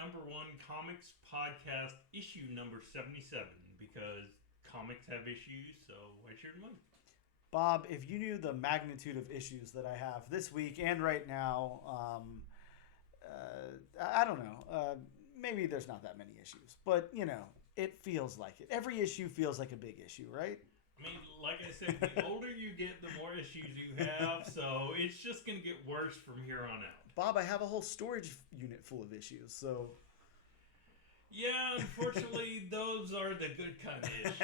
number one comics podcast issue number 77 because comics have issues, so why shouldn't we? Bob, if you knew the magnitude of issues that I have this week and right now, I don't know. Maybe there's not that many issues, but it feels like it. Every issue feels like a big issue, right? I mean, like I said, the older you get, the more issues you have, so it's just going to get worse from here on out. Bob, I have a whole storage unit full of issues, so... Yeah, unfortunately, those are the good kind of issues.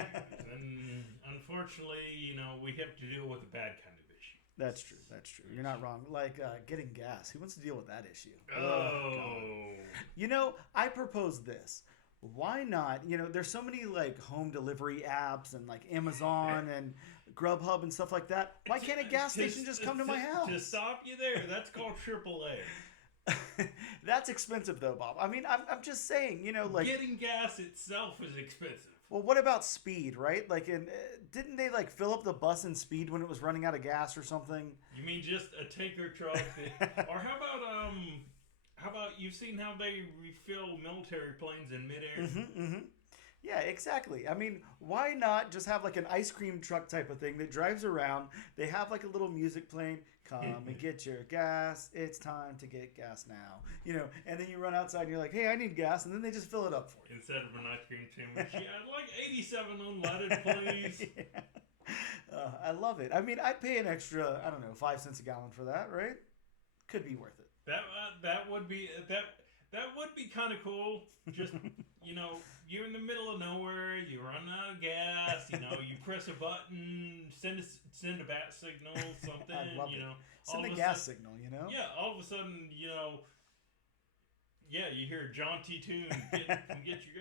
And unfortunately, we have to deal with the bad kind of issue. That's true. You're not wrong. Like getting gas. Who wants to deal with that issue? Oh. I propose this. Why not? There's so many like home delivery apps and like Amazon and Grubhub and stuff like that. Why can't a gas station just come to my house? To stop you there, that's called AAA. That's expensive though, Bob. I mean, I'm just saying, getting gas itself is expensive. Well, what about speed, right? Like, didn't they like fill up the bus in speed when it was running out of gas or something? You mean just a tanker truck? Or how about you've seen how they refill military planes in midair? Yeah, exactly. I mean, why not just have like an ice cream truck type of thing that drives around? They have like a little music playing. Come and get your gas. It's time to get gas now. And then you run outside and you're like, hey, I need gas. And then they just fill it up for you. Instead of an ice cream sandwich, I'd like 87 unleaded, please. Yeah. I love it. I mean, I'd pay an extra, 5 cents a gallon for that, right? Could be worth it. That would be kind of cool. Just you're in the middle of nowhere, you run out of gas, you press a button, send a bat signal, something, I love it. Send a gas signal, Yeah, all of a sudden, you hear John T. Toon, come get your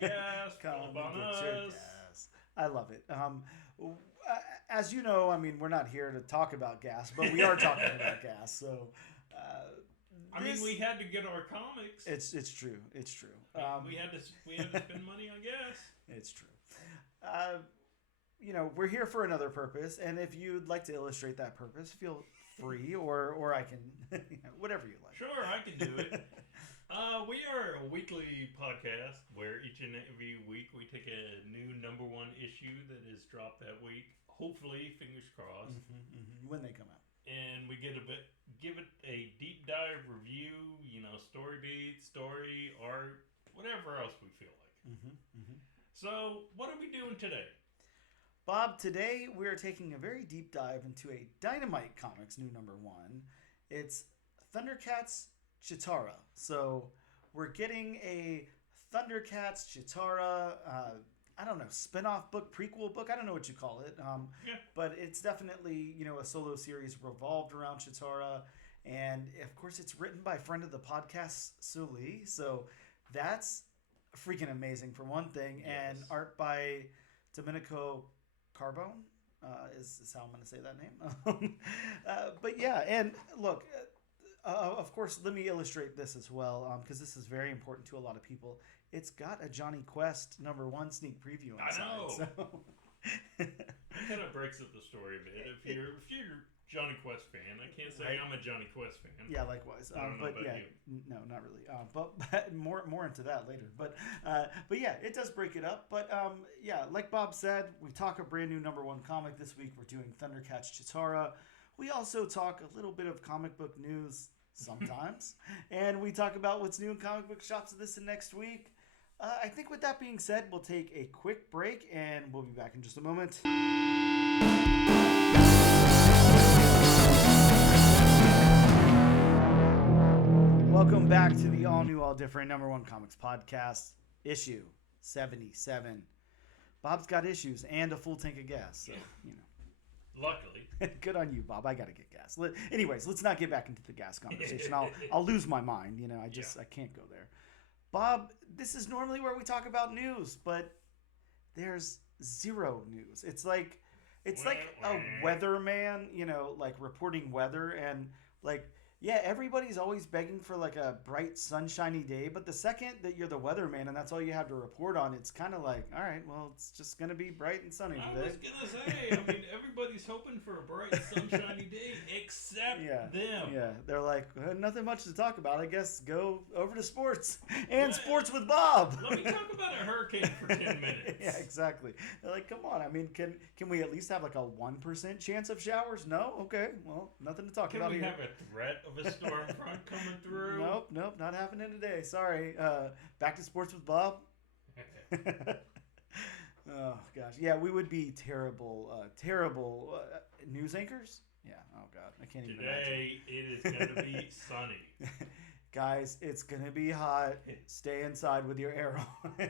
gas, come pull up on us. Your gas. I love it. As you know, I mean, we're not here to talk about gas, but we are talking about gas, so... we had to get our comics. It's true. We had to spend money on gas. It's true. We're here for another purpose, and if you'd like to illustrate that purpose, feel free, or I can, whatever you like. Sure, I can do it. We are a weekly podcast where each and every week we take a new number one issue that is dropped that week. Hopefully, fingers crossed. When they come out. And we give it a deep dive review, story beats, story, art, whatever else we feel like. So, what are we doing today? Bob, today we're taking a very deep dive into a Dynamite Comics new number one. It's Thundercats Cheetara. So, we're getting a Thundercats Cheetara, spin-off book, prequel book. I don't know what you call it. But it's definitely, a solo series revolved around Cheetara. And, of course, it's written by friend of the podcast, Soo Lee. So that's freaking amazing for one thing. Yes. And art by Domenico Carbone is how I'm going to say that name. But, yeah, and look... of course, let me illustrate this as well, because this is very important to a lot of people. It's got a Johnny Quest number one sneak preview inside. I know. So. That kind of breaks up the story a bit. If you're a Johnny Quest fan, I can't say I'm a Johnny Quest fan. Yeah, likewise. But yeah, no, not really. But more into that later. But yeah, it does break it up. But yeah, like Bob said, we talk a brand new number one comic this week. We're doing Thundercats Cheetara. We also talk a little bit of comic book news sometimes. And we talk about what's new in comic book shops this and next week. I think with that being said, we'll take a quick break and we'll be back in just a moment. Welcome back to the all new, all different number one comics podcast, issue 77. Bob's got issues and a full tank of gas, so, Luckily. Good on you, Bob. I got to get gas. Anyways, let's not get back into the gas conversation. I'll lose my mind. I can't go there. Bob, this is normally where we talk about news, but there's zero news. It's like a weatherman, like reporting weather, and everybody's always begging for like a bright, sunshiny day. But the second that you're the weatherman and that's all you have to report on, it's kind of like, all right, well, it's just gonna be bright and sunny today. I was gonna say, everybody's hoping for a bright, sunshiny day, except them. Yeah, they're like, nothing much to talk about. I guess go over to sports and sports with Bob. Let me talk about a hurricane for 10 minutes. Yeah, exactly. They're like, come on. I mean, can we at least have like a 1% chance of showers? No? Okay. Well, nothing to talk about here. Can we have a threat of a storm front coming through? Nope, not happening today. Sorry. Back to sports with Bob. Oh gosh, yeah, we would be terrible news anchors. Yeah. Oh god, I can't even imagine. Today it is going to be sunny. Guys, it's gonna be hot. Stay inside with your air on. I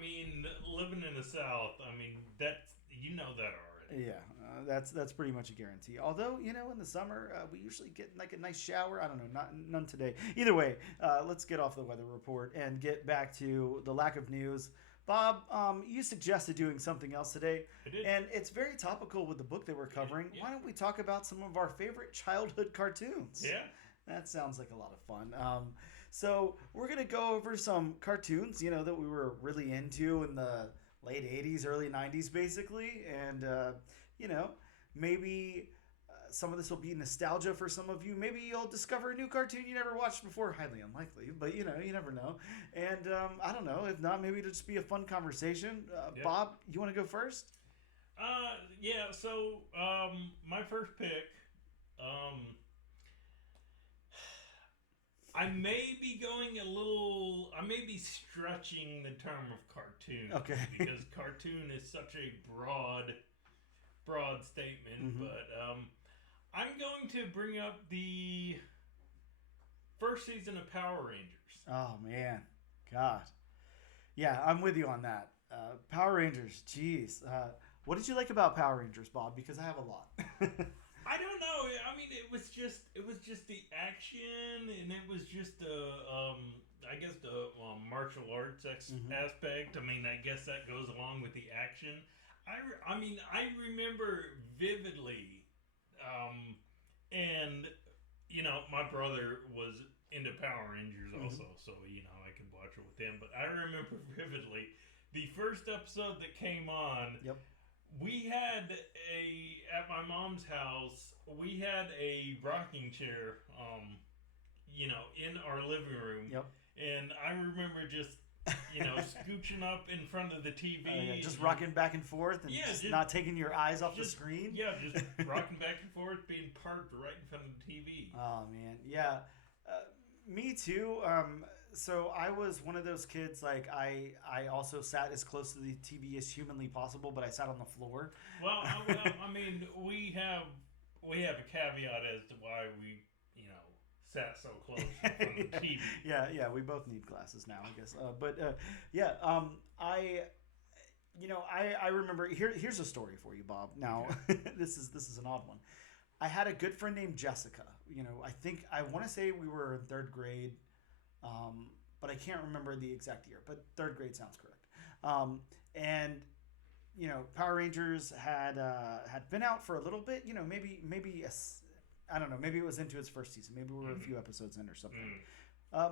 mean, living in the South, I mean, that's, you know that already. Yeah, that's pretty much a guarantee. Although, you know, in the summer, we usually get like a nice shower. I don't know, none today. Either way, let's get off the weather report and get back to the lack of news. Bob, you suggested doing something else today, I did. And it's very topical with the book that we're covering. Yeah. Why don't we talk about some of our favorite childhood cartoons? Yeah. That sounds like a lot of fun. So we're going to go over some cartoons, you know, that we were really into in the late 80s, early 90s, basically. And, you know, maybe some of this will be nostalgia for some of you. Maybe you'll discover a new cartoon you never watched before. Highly unlikely, but, you know, you never know. And I don't know. If not, maybe it'll just be a fun conversation. Yep. Bob, you want to go first? Yeah, so my first pick, I may be I may be stretching the term of cartoon. Okay. Because cartoon is such a broad statement. Mm-hmm. But I'm going to bring up the first season of Power Rangers. Oh, man. God. Yeah, I'm with you on that. Power Rangers, jeez. What did you like about Power Rangers, Bob? Because I have a lot. I don't know. I mean, it was just the action, and it was just I guess the martial arts aspect. I mean, I guess that goes along with the action. I mean, I remember vividly, and you know, my brother was into Power Rangers also, so you know, I could watch it with him. But I remember vividly the first episode that came on. Yep. We had at my mom's house, we had a rocking chair, you know, in our living room. Yep. And I remember just, you know, scooching up in front of the TV. Just rocking back and forth and just not taking your eyes off the screen. Yeah, just rocking back and forth, being parked right in front of the TV. Oh, man. Yeah. Me too. So I was one of those kids, like, I also sat as close to the TV as humanly possible, but I sat on the floor. Well, I mean, we have a caveat as to why we, you know, sat so close in front of the TV. Yeah, we both need glasses now, I guess. I remember, here's a story for you, Bob. Now, this is an odd one. I had a good friend named Jessica. You know, I want to say we were in third grade. But I can't remember the exact year, but third grade sounds correct. And, you know, Power Rangers had been out for a little bit, you know, maybe I don't know, maybe it was into its first season. Maybe we were a few episodes in or something.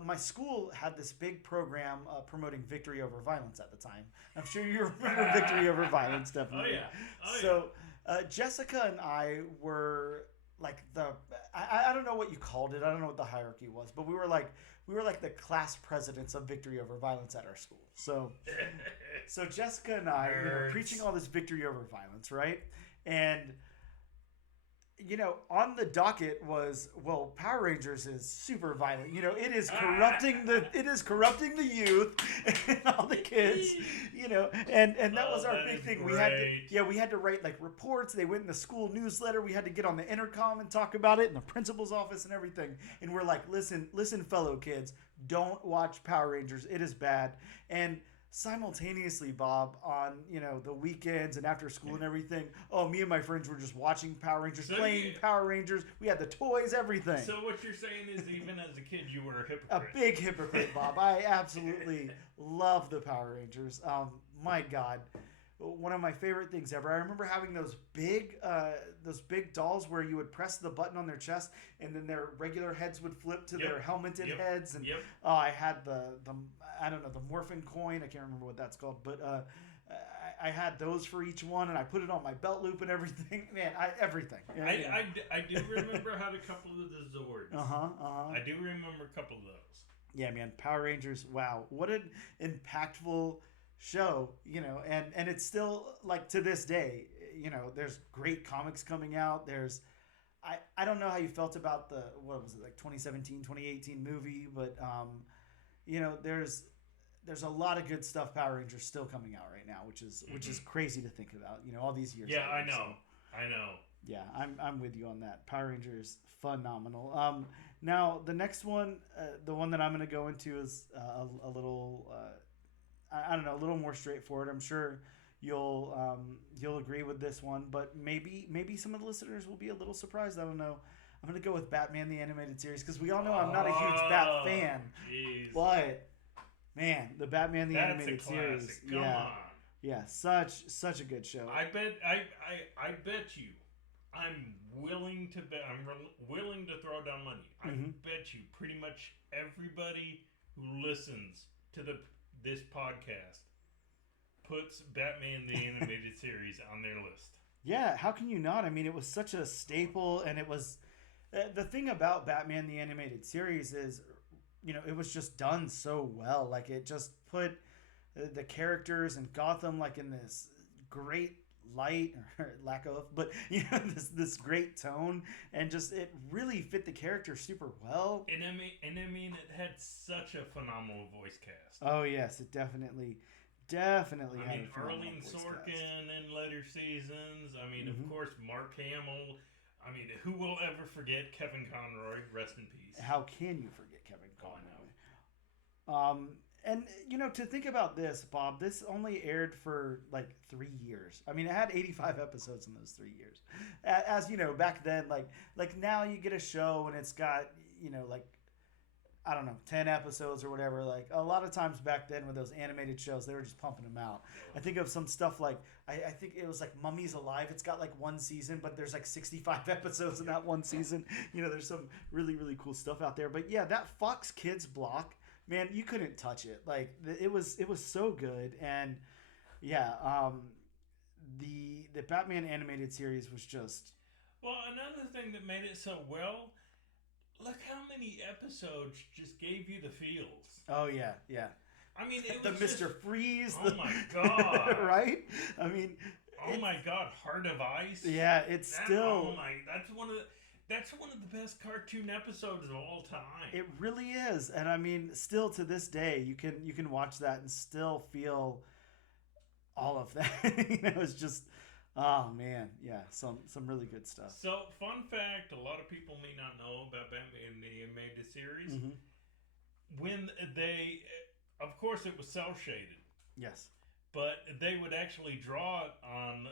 My school had this big program promoting victory over violence at the time. I'm sure you remember victory over violence, definitely. Oh, yeah. Jessica and I were like I don't know what you called it. I don't know what the hierarchy was, but we were like the class presidents of victory over violence at our school. So Jessica and I, you know, preaching all this victory over violence, right? And you know, on the docket was, well, Power Rangers is super violent. You know, it is corrupting the youth and all the kids. You know, and that was our big thing. Great. We had to write like reports. They went in the school newsletter. We had to get on the intercom and talk about it in the principal's office and everything. And we're like, listen, fellow kids, don't watch Power Rangers. It is bad. And simultaneously, Bob, on, you know, the weekends and after school and everything, me and my friends were just watching Power Rangers, playing Power Rangers. We had the toys, everything. So what you're saying is, even as a kid, you were a hypocrite. A big hypocrite, Bob. I absolutely love the Power Rangers. My God, one of my favorite things ever. I remember having those big dolls where you would press the button on their chest and then their regular heads would flip to their helmeted heads. And I had the I don't know, the morphin coin. I can't remember what that's called, but I had those for each one, and I put it on my belt loop and everything. Man, everything. I do remember how to couple of the Zords. I do remember a couple of those. Yeah, man, Power Rangers. Wow, what an impactful show, and it's still like to this day. There's great comics coming out. I don't know how you felt about the, what was it, like 2017, 2018 movie, but there's a lot of good stuff Power Rangers still coming out right now, which is crazy to think about. All these years. Yeah, later, I know. Yeah, I'm with you on that. Power Rangers, phenomenal. Now the next one, the one that I'm going to go into is a little, I don't know, a little more straightforward. I'm sure you'll agree with this one, but maybe some of the listeners will be a little surprised. I don't know. I'm going to go with Batman the Animated Series because we all know I'm not a huge Bat fan. Geez. But man, the Batman the Animated Series, Come on. Yeah, such a good show. I bet you, I'm willing to bet. I'm willing to throw down money. I bet you, pretty much everybody who listens to this podcast puts Batman the Animated Series on their list. Yeah, how can you not? I mean, it was such a staple, and it was the thing about Batman the Animated Series is, it was just done so well. Like, it just put the characters and Gotham like in this great light, or lack of, but this great tone, and just it really fit the character super well. And I mean, it had such a phenomenal voice cast. Oh yes, it definitely. I mean, Arlene Sorkin in later seasons. I mean, of course, Mark Hamill. I mean, who will ever forget Kevin Conroy? Rest in peace. How can you forget Kevin Conroy? Oh, I know. And to think about this, Bob, this only aired for like 3 years. I mean, it had 85 episodes in those 3 years. As back then, like now you get a show and it's got like, I don't know, 10 episodes or whatever. Like a lot of times back then with those animated shows, they were just pumping them out. I think of some stuff like, I think it was like Mummies Alive. It's got like one season, but there's like 65 episodes in that one season. There's some really, really cool stuff out there. But yeah, that Fox Kids block, man, you couldn't touch it. Like it was so good. And yeah, the Batman animated series was just... Well, another thing that made it so well, look how many episodes just gave you the feels. Oh, yeah. I mean, it was Mr. Just, Freeze. Oh, my God. Right? I mean... Oh, my God. Heart of Ice. Yeah, it's still... Oh, my... That's one of the best cartoon episodes of all time. It really is. And I mean, still to this day, you can watch that and still feel all of that. It's just... Oh man, yeah, some really good stuff. So, fun fact: a lot of people may not know about Batman the Animated Series. When they, of course, it was cel shaded. Yes, but they would actually draw it on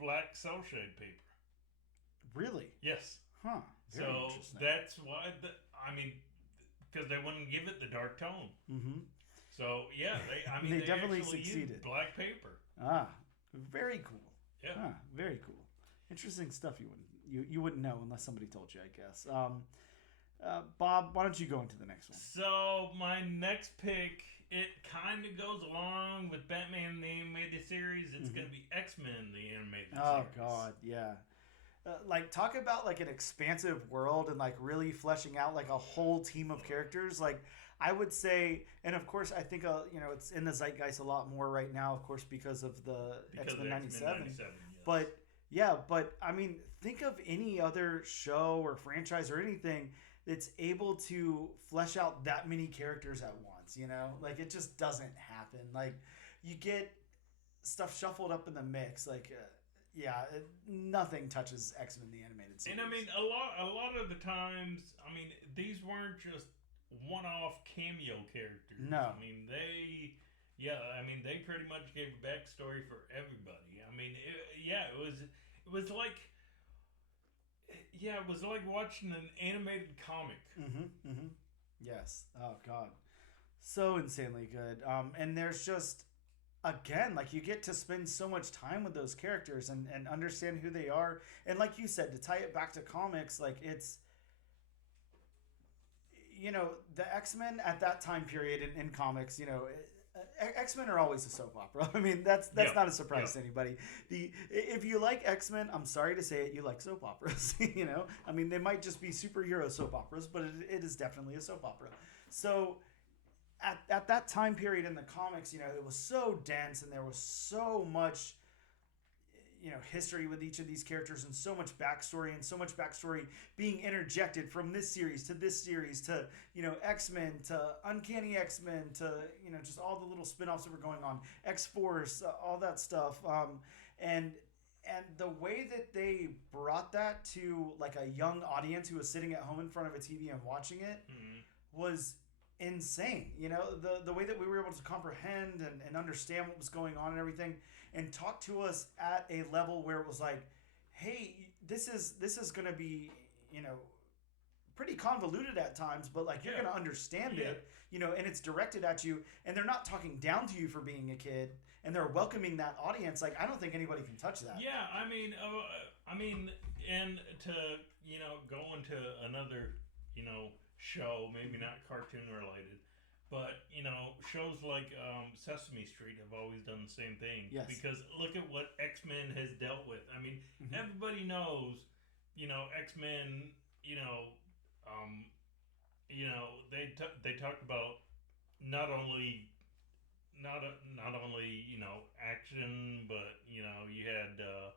black cel shade paper. Really? Yes. Huh. Very interesting. That's why. Because they wouldn't give it the dark tone. So yeah, they definitely actually succeeded. Used black paper. Ah, very cool. Yeah. Ah, very cool. Interesting stuff you wouldn't know unless somebody told you, I guess. Bob, why don't you go into the next one? So my next pick, it kind of goes along with Batman the Animated Series. It's going to be X-Men the Animated Series. Oh God, yeah. Like talk about like an expansive world and like really fleshing out like a whole team of characters. Like I would say, and of course I think it's in the zeitgeist a lot more right now, of course, because of the X-Men 97. Yes. But I mean, think of any other show or franchise or anything that's able to flesh out that many characters at once. Like it just doesn't happen. Like you get stuff shuffled up in the mix, like. Nothing touches X-Men the Animated Series. And I mean, a lot of the times, I mean, these weren't just one-off cameo characters. No. I mean, they pretty much gave a backstory for everybody. I mean, it was like watching an animated comic. Yes. Oh God, so insanely good. And there's just. Again, like you get to spend so much time with those characters and understand who they are. And like you said, to tie it back to comics, like it's, the X-Men at that time period in comics, X-Men are always a soap opera. I mean, that's not a surprise to anybody. If you like X-Men, I'm sorry to say it, you like soap operas. I mean, they might just be superhero soap operas, but it is definitely a soap opera. So at that time period in the comics, it was so dense and there was so much history with each of these characters and so much backstory being interjected from this series to X-Men to Uncanny X-Men to just all the little spin-offs that were going on, X-Force, all that stuff, and the way that they brought that to like a young audience who was sitting at home in front of a TV and watching it was insane. The way that we were able to comprehend and understand what was going on and everything, and talk to us at a level where it was like, hey, this is going to be, pretty convoluted at times, but like you're going to understand it, and it's directed at you, and they're not talking down to you for being a kid, and they're welcoming that audience. Like, I don't think anybody can touch that. Yeah, I mean, and to, go into another, show, maybe not cartoon related, but shows like Sesame Street have always done the same thing. Yes. Because look at what X-Men has dealt with. I mean, everybody knows, X-Men. They talked about not only action, but you had the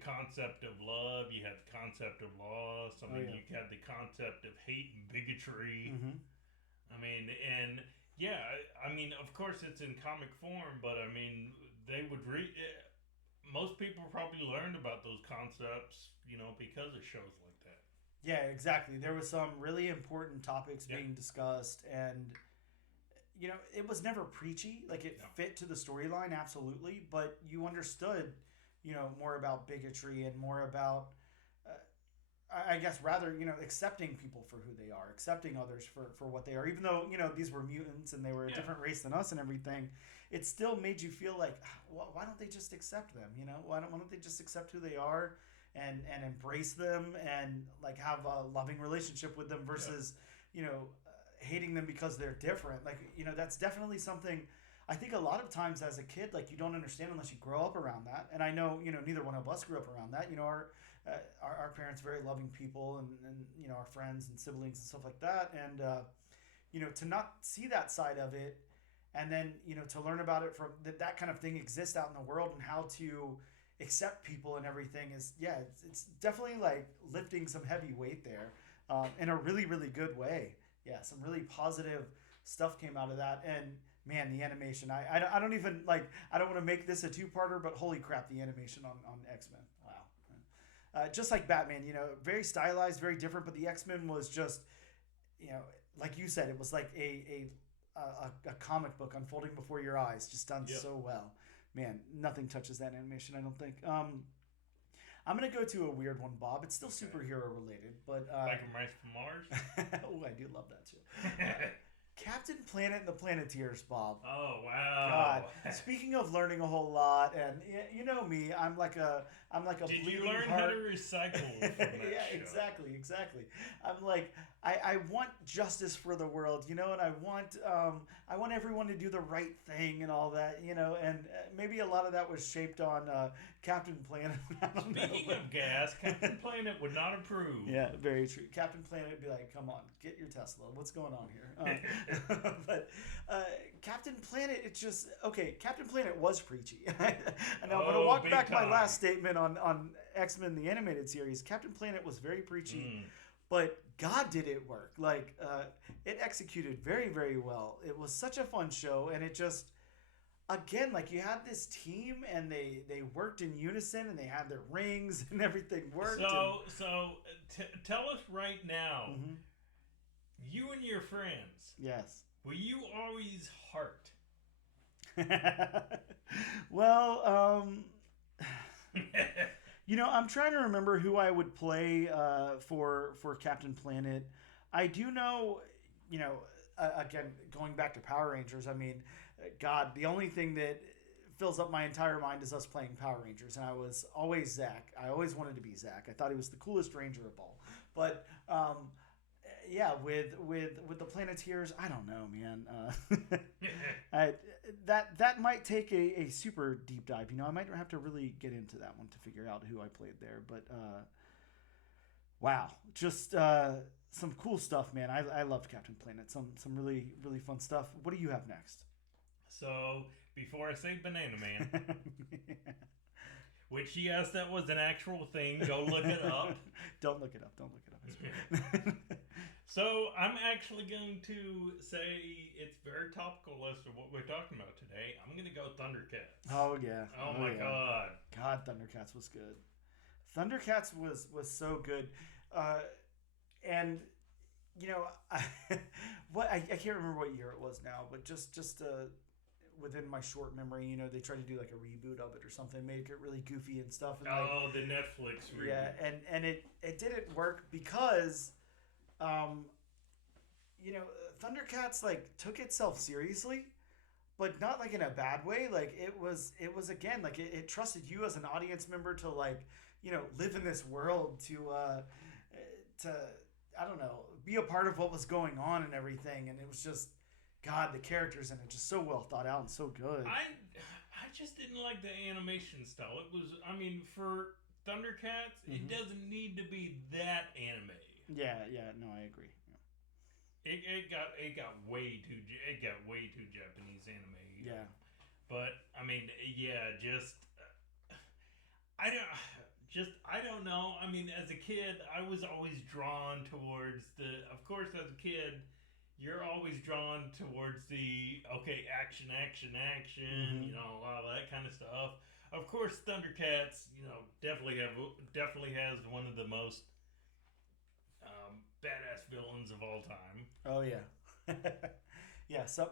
concept of love, you had the concept of loss. You had the concept of hate and bigotry. I mean, and of course it's in comic form, but I mean, they would most people probably learned about those concepts, because of shows like that. Yeah, exactly. There was some really important topics being discussed, and it was never preachy. Like, it fit to the storyline, absolutely, but you understood, more about bigotry and more about, I guess, rather, accepting people for who they are, accepting others for what they are. Even though, these were mutants and they were a different race than us and everything, it still made you feel like, why don't they just accept them? Why don't they just accept who they are and embrace them and like have a loving relationship with them versus, hating them because they're different. Like, that's definitely something I think a lot of times as a kid, like, you don't understand unless you grow up around that. And I know, neither one of us grew up around that. Our parents, very loving people, and our friends and siblings and stuff like that. And, to not see that side of it, and then, to learn about it from that kind of thing exists out in the world and how to accept people and everything is, it's definitely like lifting some heavy weight there, in a really, really good way. Yeah. Some really positive stuff came out of that. And man, the animation, I don't even like, I don't want to make this a two-parter, but holy crap, the animation on X-Men. Wow. Just like Batman, very stylized, very different, but the X-Men was just, like you said, it was like a comic book unfolding before your eyes, just done so well. Man, nothing touches that animation, I don't think. I'm going to go to a weird one, Bob. It's still superhero related, but... like a Mice from Mars? Oh, I do love that too. Captain Planet and the Planeteers, Bob. Oh, wow. God. Speaking of learning a whole lot, and you know me, I'm like a Did bleeding you learn heart. how to recycle from that show? Exactly. I'm like, I want justice for the world, and I want everyone to do the right thing and all that, and maybe a lot of that was shaped on Captain Planet. Speaking of gas, Captain Planet would not approve. Yeah, very true. Captain Planet would be like, come on, get your Tesla. What's going on here? But Captain Planet, it's just, okay, Captain Planet was preachy. And I'm going to walk back my last statement on X-Men, the animated series. Captain Planet was very preachy, but God did it work. Like, it executed very, very well. It was such a fun show, and it just, again, like, you had this team, and they worked in unison, and they had their rings, and everything worked. So tell us right now, you and your friends, yes, will you always heart? Well, I'm trying to remember who I would play for Captain Planet. I do know, again, going back to Power Rangers, I mean, God, the only thing that fills up my entire mind is us playing Power Rangers, and I was always Zach. I always wanted to be Zach. I thought he was the coolest Ranger of all. But yeah, with the Planeteers, I don't know, man. That might take a super deep dive. I might have to really get into that one to figure out who I played there. But wow, just some cool stuff, man. I loved Captain Planet. Some really really fun stuff. What do you have next? So before I say Banana Man, which yes, that was an actual thing. Go look it up. Don't look it up. Don't look it up. So I'm actually going to say it's very topical as to what we're talking about today. I'm going to go Thundercats. Oh yeah. Oh my god. God, Thundercats was good. Thundercats was so good, and I can't remember what year it was now, but just within my short memory, they tried to do like a reboot of it or something, make it really goofy and stuff. And the Netflix reboot. Yeah, and it didn't work because, Thundercats like took itself seriously, but not like in a bad way. Like it was again like it trusted you as an audience member to live in this world to I don't know, be a part of what was going on and everything, and it was just. God, the characters in it just so well thought out and so good. I just didn't like the animation style. It was, for Thundercats, it doesn't need to be that anime. Yeah, no, I agree. Yeah. It got way too Japanese anime. Yeah. But I don't know. As a kid, I was always drawn towards of course, as a kid. You're always drawn towards the action, all that kind of stuff. Of course, Thundercats, definitely has one of the most badass villains of all time. Oh yeah, yeah. So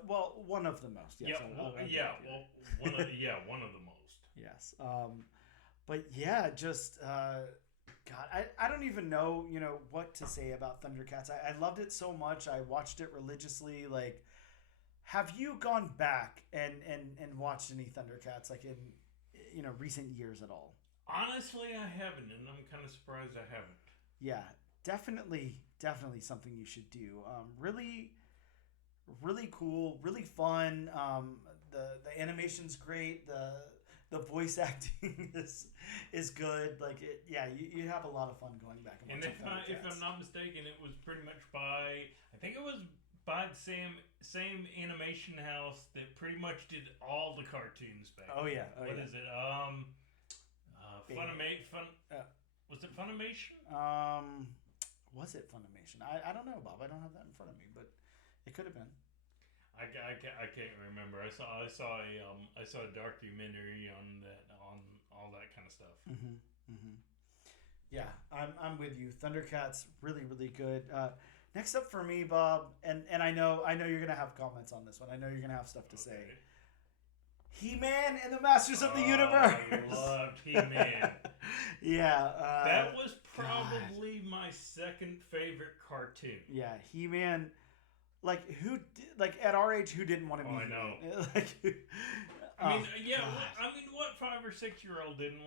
one of the most. Yes, one of the most. Yes, but yeah, just. God, I don't even know, what to say about Thundercats. I loved it so much. I watched it religiously. Like, have you gone back and watched any Thundercats, like in, recent years at all? Honestly, I haven't, and I'm kind of surprised I haven't. Yeah, definitely something you should do. Really, really cool, really fun. The animation's great. The voice acting is good. Like it, yeah. You have a lot of fun going back and watching Thundercats. If I'm not mistaken, it was pretty much I think it was by the same animation house that pretty much did all the cartoons back. Oh yeah. What is it? Was it Funimation? Was it Funimation? I don't know, Bob. I don't have that in front of me, but it could have been. I can't remember. I saw a documentary on all that kind of stuff. Yeah, I'm with you. Thundercats really really good. Next up for me, Bob, and I know you're gonna have comments on this one. I know you're gonna have stuff to say. He-Man and the Masters of the Universe. I loved He-Man. Yeah, that was probably my second favorite cartoon. Yeah, He-Man. Like at our age, who didn't want to be? I know. What 5 or 6 year old didn't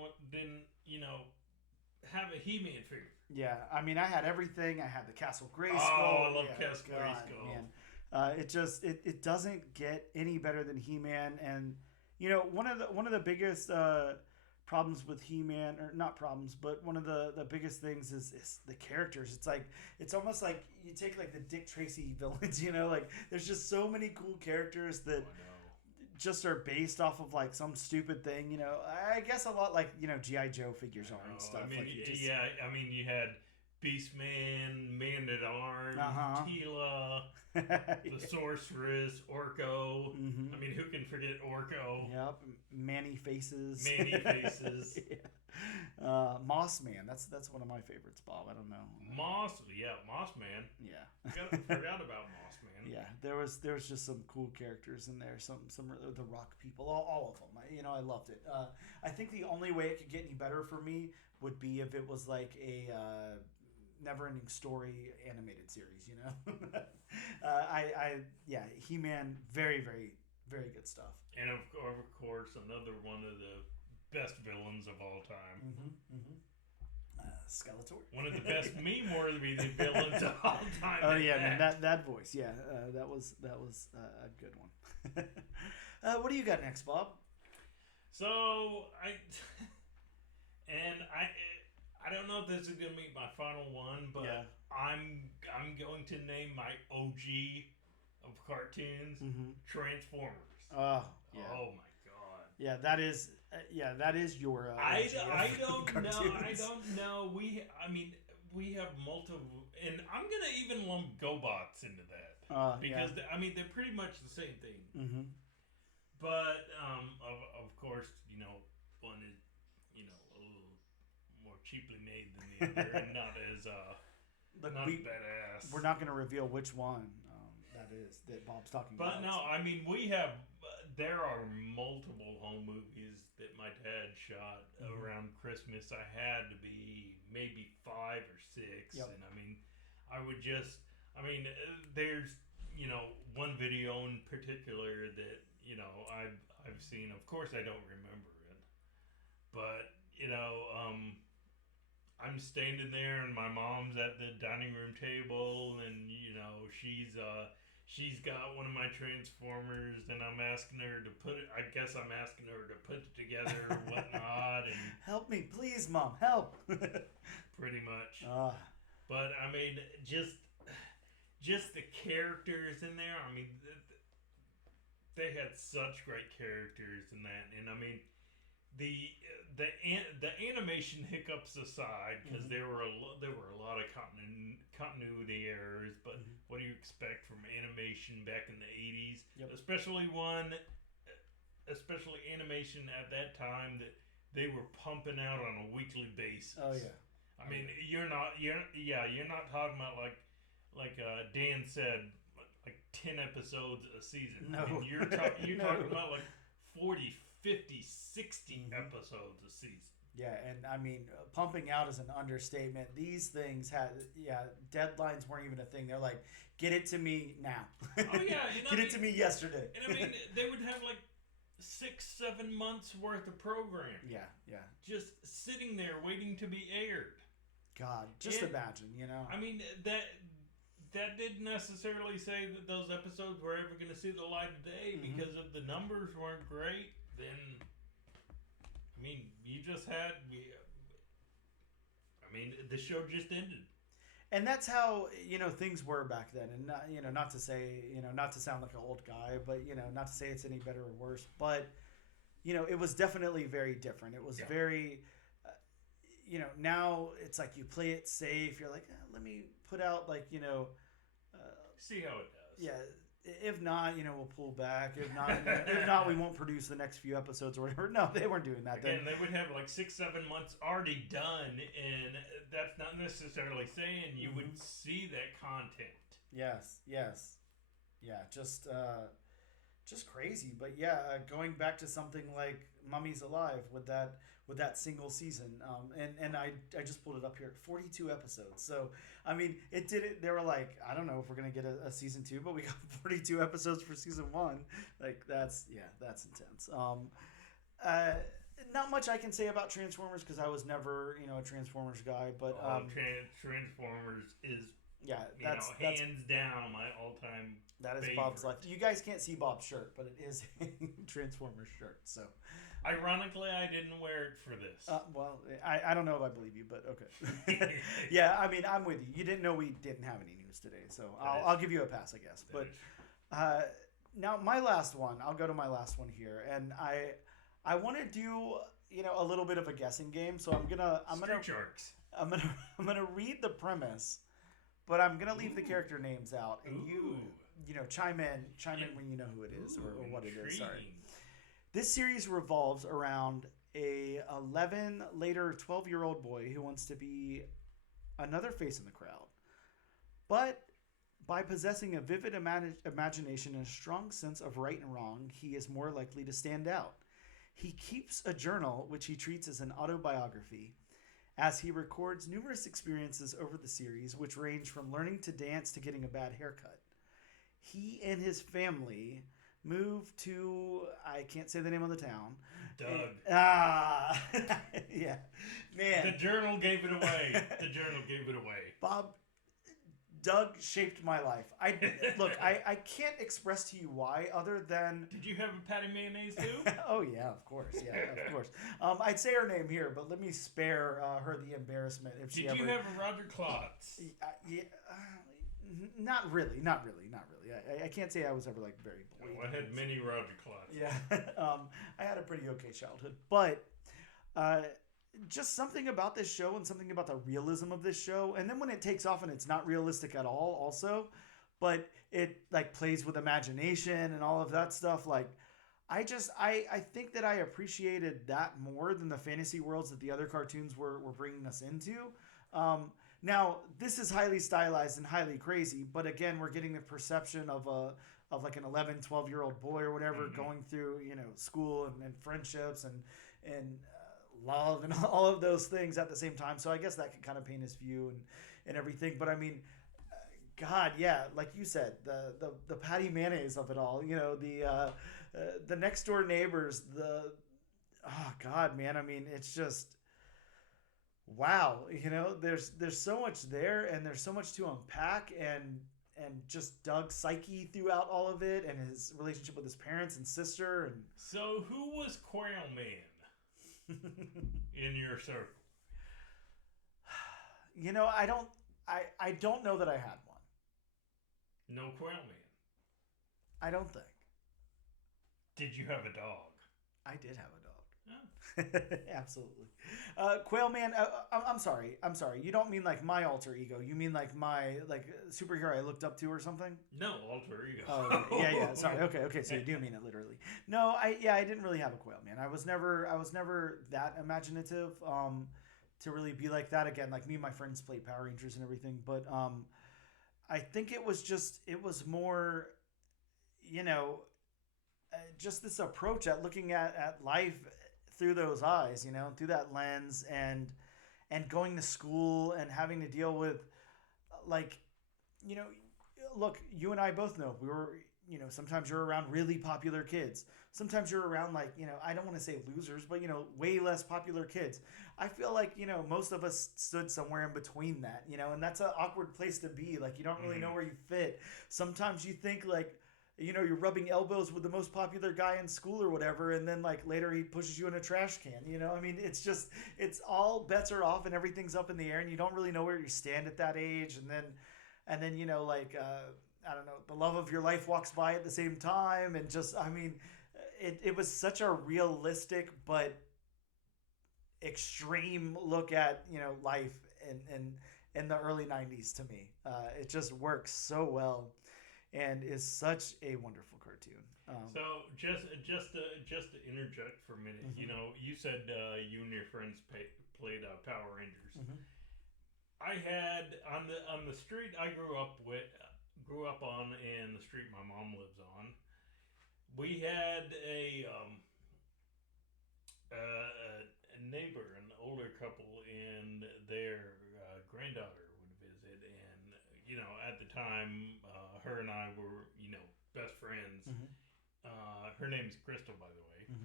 have a He-Man figure? Yeah, I had everything. I had the Castle Grayskull. Oh, I love Castle Grayskull. Man. It doesn't get any better than He-Man, and one of the biggest problems with He-Man, or not problems, but one of the biggest things is the characters. It's almost like you take like the Dick Tracy villains, like there's just so many cool characters that just are based off of like some stupid thing, I guess a lot like, G.I. Joe figures are and stuff. You had Beastman, Man-at-Arms, Teela, the Sorceress, Orko. Who can forget Orko? Yep, Manny Faces. Yeah. Moss Man. That's one of my favorites, Bob. I don't know. Moss Man. Yeah. Forgot about Moss Man. Yeah, there was just some cool characters in there. Some the Rock people, all of them. I loved it. I think the only way it could get any better for me would be if it was like a never-ending story animated series. He-Man, very very very good stuff. And of course, another one of the best villains of all time. Skeletor. One of the best meme-worthy villains of all time. Oh yeah, man, that voice, yeah, that was a good one. What do you got next, Bob? So I don't know if this is gonna be my final one, but Yeah. I'm going to name my OG of cartoons Transformers. Oh yeah. Oh my god. Yeah, that is your. I OG don't cartoons. know. I don't know. We have multiple, and I'm gonna even lump GoBots into that because they're pretty much the same thing. Mm-hmm. But of course, one is a little more cheaply made than the other, and not as badass. We're not going to reveal which one that Bob's talking about. But no, we have. There are multiple home movies that my dad shot around Christmas. I had to be maybe 5 or 6, yep. and I would just. There's one video in particular that I've seen. Of course, I don't remember it, but I'm standing there, and my mom's at the dining room table, and she's got one of my Transformers, and I'm asking her to put it. I guess I'm asking her to put it together or whatnot, and help me, please, Mom, help. Pretty much. But just the characters in there. They had such great characters in that, and the animation hiccups aside, because there were a lot of continuity errors. But what do you expect from animation back in the 80s? Yep. Especially animation at that time that they were pumping out on a weekly basis. Oh yeah. You're not talking about like Dan said, like 10 episodes a season. No. You're talking about like 40, 50, 60 episodes a season. Yeah, and pumping out is an understatement. These things had, deadlines weren't even a thing. They're like, get it to me now. Oh yeah, get it to me yesterday. And they would have like 6-7 months worth of program. Yeah. Just sitting there waiting to be aired. God, imagine, That didn't necessarily say that those episodes were ever going to see the light of day because if the numbers weren't great. Then, you just had. The show just ended. And that's how things were back then, and not to say not to sound like an old guy, but not to say it's any better or worse, but it was definitely very different. It was very. Now it's like you play it safe. You're like, let me put out see how it does. Yeah. If not, we'll pull back. If not, we won't produce the next few episodes or whatever. No, they weren't doing that. Again, they would have like 6-7 months already done, and that's not necessarily saying you would see that content. Yes, yeah, just crazy. But yeah, going back to something like Mummy's Alive with that single season, and I just pulled it up here, 42 episodes. So it did it. They were like, I don't know if we're gonna get a season 2, but we got 42 episodes for season 1. Like that's intense. Not much I can say about Transformers because I was never a Transformers guy, but Transformers is that's hands down my all-time. That is favorite. Bob's life. You guys can't see Bob's shirt, but it is a Transformers shirt. So, ironically, I didn't wear it for this. Well, I don't know if I believe you, but okay. Yeah, I'm with you. You didn't know we didn't have any news today, so I'll give you a pass, I guess. But now my last one, I'll go to my last one here, and I want to do a little bit of a guessing game. So I'm gonna read the premise, but I'm gonna leave the character names out, and you chime in when you know who it is or what it is. Sorry. This series revolves around a 11, later 12-year-old boy who wants to be another face in the crowd. But by possessing a vivid imagination and a strong sense of right and wrong, he is more likely to stand out. He keeps a journal, which he treats as an autobiography, as he records numerous experiences over the series, which range from learning to dance to getting a bad haircut. He and his family move to, I can't say the name of the town, Doug. Yeah, man. The journal gave it away. Bob, Doug shaped my life. I can't express to you why, other than. Did you have a Patty Mayonnaise too? Oh yeah, of course. Yeah, of course. I'd say her name here, but let me spare her the embarrassment if she ever. Did you have a Roger Klotz? Yeah. Not really. I can't say I was ever like very. Oh, I had many Roger Klotz. Yeah. I had a pretty okay childhood, but just something about this show and something about the realism of this show, and then when it takes off and it's not realistic at all, also, but it like plays with imagination and all of that stuff. Like, I think that I appreciated that more than the fantasy worlds that the other cartoons were bringing us into. Now, this is highly stylized and highly crazy, but again, we're getting the perception of like an 11, 12-year-old boy or whatever going through, school and friendships and love and all of those things at the same time. So I guess that could kind of paint his view and everything. But I mean, God, yeah, like you said, the Patty Mayonnaise of it all, the next door neighbors, oh God, man. I mean, it's just, wow, there's so much there, and there's so much to unpack, and just Doug's psyche throughout all of it, and his relationship with his parents and sister. And so, who was Quail Man in your circle? I don't know that I had one. No Quail Man. I don't think. Did you have a dog? I did have a dog. Oh. Absolutely. Quail Man, I'm sorry. You don't mean like my alter ego. You mean like my superhero I looked up to or something? No, alter ego. Oh, yeah. Sorry. Okay. So you do mean it literally. No, I didn't really have a Quail Man. I was never that imaginative to really be like that. Again, like me and my friends played Power Rangers and everything, but I think it was more, just this approach at looking at life through those eyes, through that lens, and going to school and having to deal with, look, you and I both know we were, sometimes you're around really popular kids. Sometimes you're around I don't want to say losers, but, way less popular kids. I feel like, most of us stood somewhere in between that, and that's an awkward place to be. Like, you don't really know where you fit. Sometimes you think you're rubbing elbows with the most popular guy in school or whatever, and then later he pushes you in a trash can. I mean, it's all bets are off and everything's up in the air, and you don't really know where you stand at that age. And then I don't know, the love of your life walks by at the same time, and just, I mean, it was such a realistic but extreme look at life in the early 90s to me. It just works so well. And is such a wonderful cartoon. So just to interject for a minute, you said you and your friends played Power Rangers. I had on the street I grew up on, and the street my mom lives on. We had a neighbor, an older couple, and their granddaughter would visit, and at the time. Her and I were, best friends. Her name's Crystal, by the way,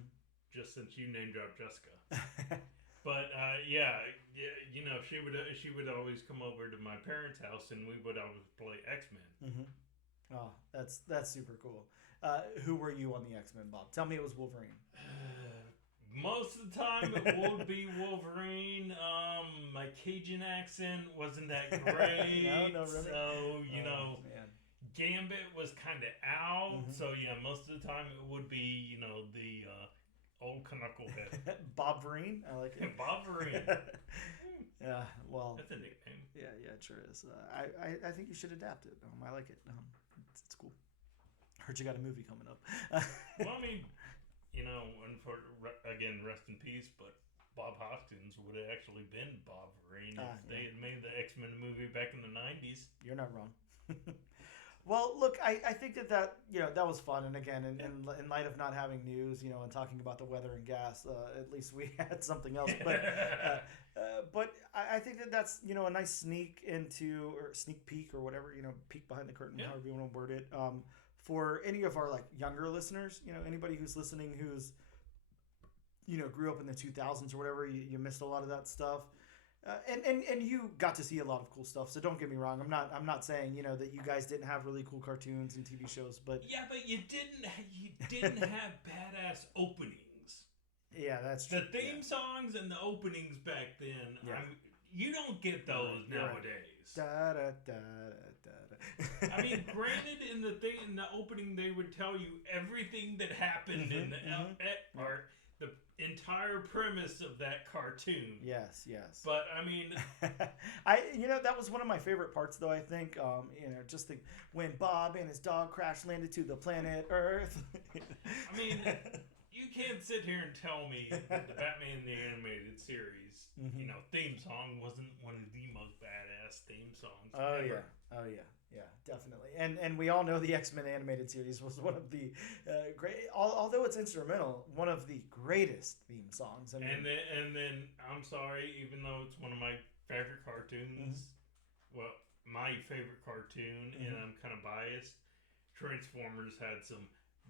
just since you name dropped Jessica. But she would always come over to my parents' house, and we would always play X-Men. Oh, that's super cool. Who were you on the X-Men, Bob? Tell me it was Wolverine. Most of the time it would be Wolverine. My Cajun accent wasn't that great. No, really? So, Man. Gambit was kind of out. So, yeah, most of the time it would be, the old knucklehead. Bob Vereen? I like it. Bob Vereen. Yeah, well. That's a nickname. Yeah, it sure is. I think you should adapt it. I like it. It's cool. Heard you got a movie coming up. Well, I mean, and again, rest in peace, but Bob Hoskins would have actually been Bob Vereen if they had made the X-Men movie back in the 90s. You're not wrong. Well, look, I think that that was fun, and again, in light of not having news, and talking about the weather and gas, at least we had something else. But I think that's a nice sneak into, or sneak peek, or whatever, peek behind the curtain, however you want to word it. For any of our younger listeners, anybody who's listening who's grew up in the 2000s or whatever, you missed a lot of that stuff. And you got to see a lot of cool stuff. So don't get me wrong. I'm not saying that you guys didn't have really cool cartoons and TV shows, but yeah, but you didn't have badass openings. Yeah, that's true. The theme songs and the openings back then. Yeah. You don't get those nowadays. Da, da, da, da, da. I mean, granted, in the opening, they would tell you everything that happened in or the entire premise of that cartoon. Yes. But I mean, that was one of my favorite parts, though. I think, just when Bob and his dog crash landed to the planet Earth. I mean, you can't sit here and tell me that the Batman the Animated Series, theme song wasn't one of the most badass theme songs ever. Yeah, definitely. And we all know the X-Men Animated Series was one of the great, although it's instrumental, one of the greatest theme songs. I mean, and then I'm sorry, even though it's one of my favorite cartoons, well, my favorite cartoon, and I'm kind of biased, Transformers had some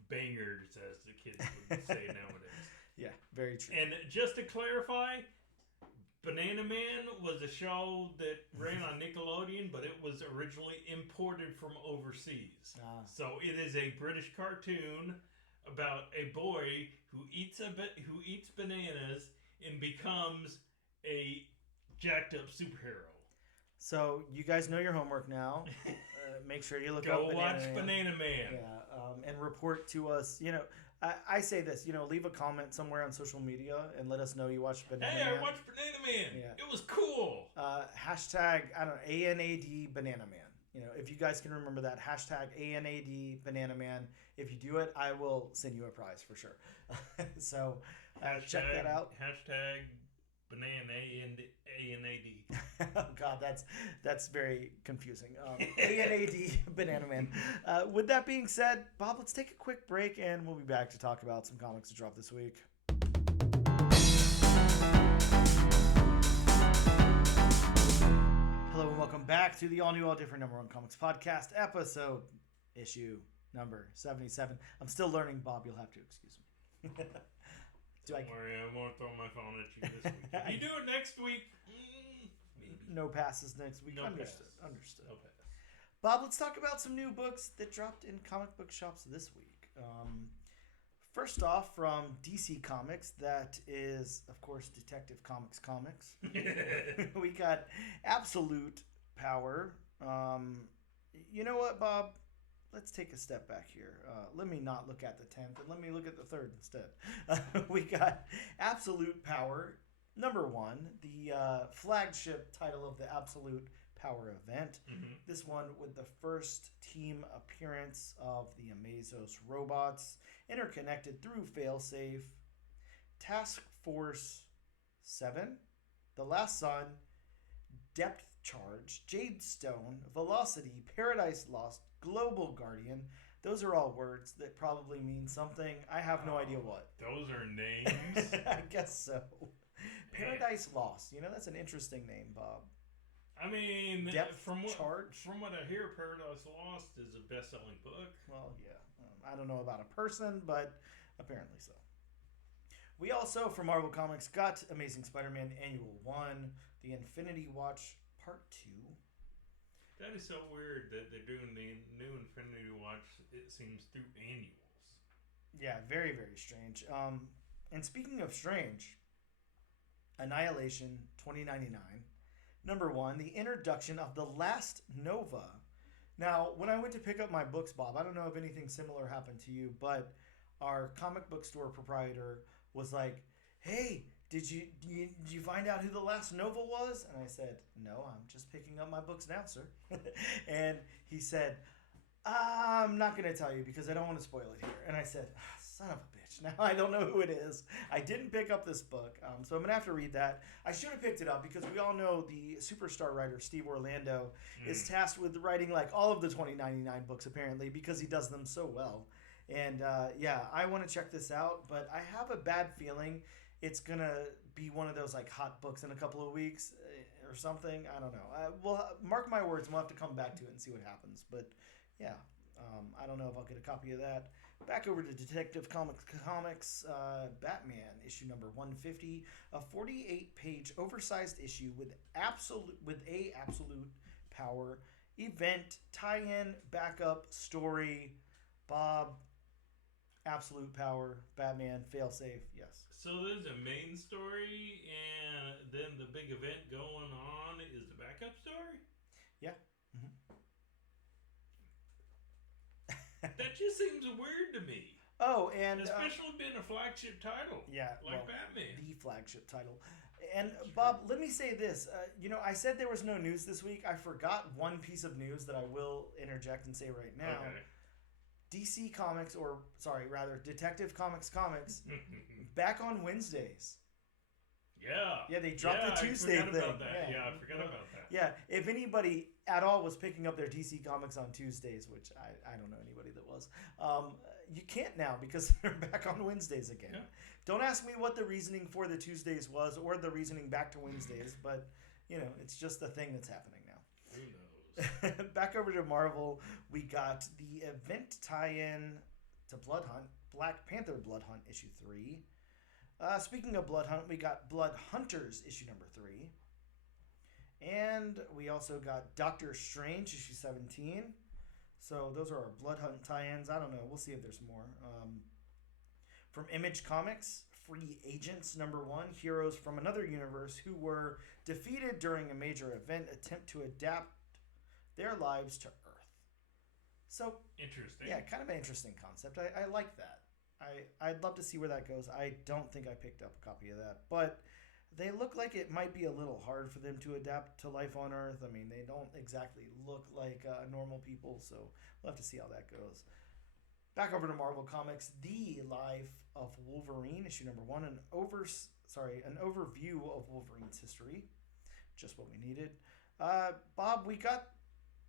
bangers, as the kids would say nowadays. Yeah, very true. And just to clarify, Banana Man was a show that ran on Nickelodeon, but it was originally imported from overseas. So it is a British cartoon about a boy who eats bananas and becomes a jacked up superhero. So you guys know your homework now. Make sure you look Go up watch Banana Man. Yeah, and report to us. I say this. Leave a comment somewhere on social media and let us know you watched Banana Man. Hey, I watched Banana Man. Yeah. It was cool. Hashtag ANAD Banana Man. If you guys can remember that, hashtag ANAD Banana Man. If you do it, I will send you a prize for sure. So check that out. Hashtag Banana ANAD. Oh God, that's very confusing. ANAD Banana Man. With that being said, Bob, let's take a quick break and we'll be back to talk about some comics that dropped this week. Hello and welcome back to the all new, all different number 1 comics podcast issue number 77. I'm still learning, Bob. You'll have to excuse me. Don't worry, I won't throw my phone at you this week. If you do it next week, maybe. No passes next week. No Understood. Pass. Understood. No pass. Bob, let's talk about some new books that dropped in comic book shops this week. First off, from DC Comics, that is, of course, Detective Comics. We got Absolute Power. You know what, Bob? Let's take a step back here. Let me not look at the 10th, and let me look at the 3rd instead. We got Absolute Power, number 1, the flagship title of the Absolute Power event. This one with the first team appearance of the Amazos robots, interconnected through Failsafe, Task Force 7, The Last Sun, Depth Charge, Jade Stone, Velocity, Paradise Lost, Global Guardian. Those are all words that probably mean something. I have no idea what. Those are names? I guess so. Paradise Lost. That's an interesting name, Bob. I mean, Depth from what I hear, Paradise Lost is a best-selling book. Well, yeah. I don't know about a person, but apparently so. We also, from Marvel Comics, got Amazing Spider-Man Annual 1, The Infinity Watch Part 2. That is so weird that they're doing the new Infinity Watch, it seems, through annuals. Yeah, very, very strange. And speaking of strange, Annihilation 2099. Number 1, the introduction of the Last Nova. Now, when I went to pick up my books, Bob, I don't know if anything similar happened to you, but our comic book store proprietor was like, hey, did you find out who the Last Nova was? And I said, no, I'm just picking up my books now, sir. And he said, I'm not going to tell you because I don't want to spoil it here. And I said, son of a bitch. Now I don't know who it is. I didn't pick up this book, so I'm going to have to read that. I should have picked it up because we all know the superstar writer Steve Orlando is tasked with writing like all of the 2099 books apparently because he does them so well. And yeah, I want to check this out, but I have a bad feeling it's going to be one of those like hot books in a couple of weeks or something. I don't know. Well, mark my words, we'll have to come back to it and see what happens. But yeah, I don't know if I'll get a copy of that. Back over to Detective Comics, Batman issue number 150, a 48-page oversized issue with a absolute power event tie-in backup story. Bob, absolute power, Batman, failsafe, yes. So there's a main story, and then the big event going on is the backup story? Yeah. That just seems weird to me. Oh, and especially being a flagship title. Yeah, like Batman. The flagship title. And Bob, let me say this. I said there was no news this week. I forgot one piece of news that I will interject and say right now. Okay. DC Comics, Detective Comics, back on Wednesdays. Yeah, they dropped the Tuesday thing. About that. I forgot about that. Yeah, if anybody at all was picking up their DC Comics on Tuesdays, which I don't know anybody that was, you can't now because they're back on Wednesdays again. Yeah. Don't ask me what the reasoning for the Tuesdays was or the reasoning back to Wednesdays, but it's just a thing that's happening now. Who knows? Back over to Marvel, we got the event tie-in to Blood Hunt, Black Panther Blood Hunt issue 3. Speaking of Blood Hunt, we got Blood Hunters issue number 3. And we also got Doctor Strange issue 17. So those are our Blood Hunt tie-ins. I don't know. We'll see if there's more. From Image Comics, Free Agents number 1. Heroes from another universe who were defeated during a major event attempt to adapt their lives to Earth. So interesting. Yeah, kind of an interesting concept. I like that. I'd love to see where that goes. I don't think I picked up a copy of that, but they look like it might be a little hard for them to adapt to life on Earth. I mean, they don't exactly look like normal people, so we'll have to see how that goes. Back over to Marvel Comics, The Life of Wolverine, issue number 1, an overview of Wolverine's history. Just what we needed. Bob, we got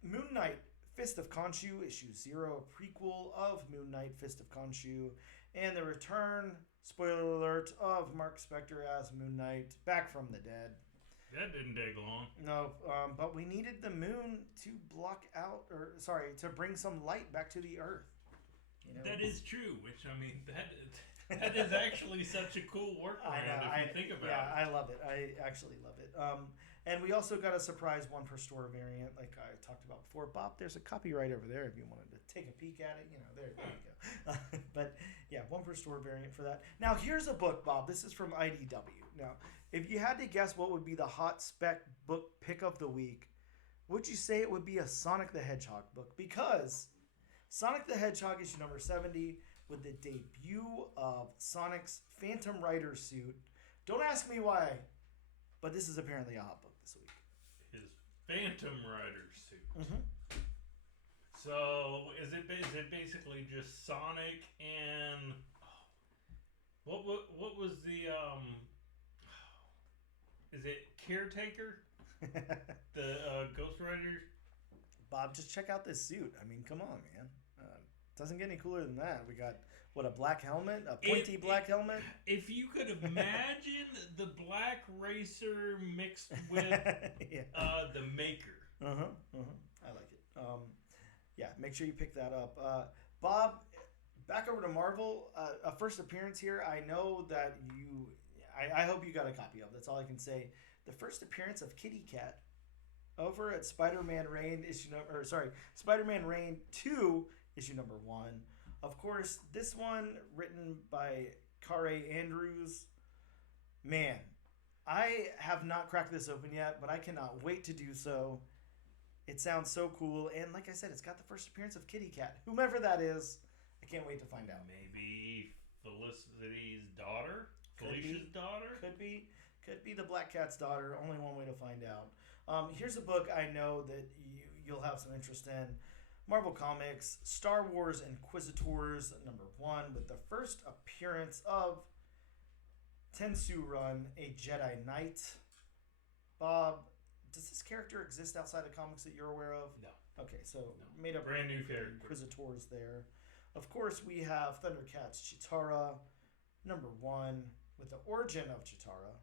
Moon Knight, Fist of Khonshu, issue 0, a prequel of Moon Knight, Fist of Khonshu, and the return, spoiler alert, of Mark Spector as Moon Knight, back from the dead. That didn't take long. No, but we needed the moon to to bring some light back to the Earth. That is true, which, I mean, that is actually such a cool workaround if you think about it. Yeah, I love it. I actually love it. And we also got a surprise one per store variant, like I talked about before. Bob, there's a copyright over there if you wanted to take a peek at it. There you go. But yeah, one per store variant for that. Now, here's a book, Bob. This is from IDW. Now, if you had to guess what would be the hot spec book pick of the week, would you say it would be a Sonic the Hedgehog book? Because Sonic the Hedgehog issue number 70 with the debut of Sonic's Phantom Rider suit. Don't ask me why, but this is apparently a hot book this week. His Phantom Rider suit. Mm-hmm. So is it basically just Sonic and what was the is it Caretaker? The Ghost Rider? Bob, just check out this suit. I mean, come on, man. Doesn't get any cooler than that. We got a black helmet, a pointy black helmet. If you could imagine the Black Racer mixed with the Maker. I like it. Yeah, make sure you pick that up. Bob, back over to Marvel. A first appearance here. I know that I hope you got a copy of. That's all I can say. The first appearance of Kitty Cat over at Spider-Man Reign Spider-Man Reign 2 issue number 1. Of course, this one written by Kare Andrews. Man, I have not cracked this open yet, but I cannot wait to do so. It sounds so cool, and like I said, it's got the first appearance of Kitty Cat. Whomever that is, I can't wait to find out. Maybe Felicity's daughter? Felicia's daughter? Could be the Black Cat's daughter. Only one way to find out. Here's a book I know that you'll have some interest in. Marvel Comics, Star Wars Inquisitors, number 1, with the first appearance of Tensu Run, a Jedi Knight. Bob, does this character exist outside of comics that you're aware of? No. Okay, so made up brand new character. Inquisitors there. Of course, we have Thundercats Cheetara, number 1, with the origin of Cheetara.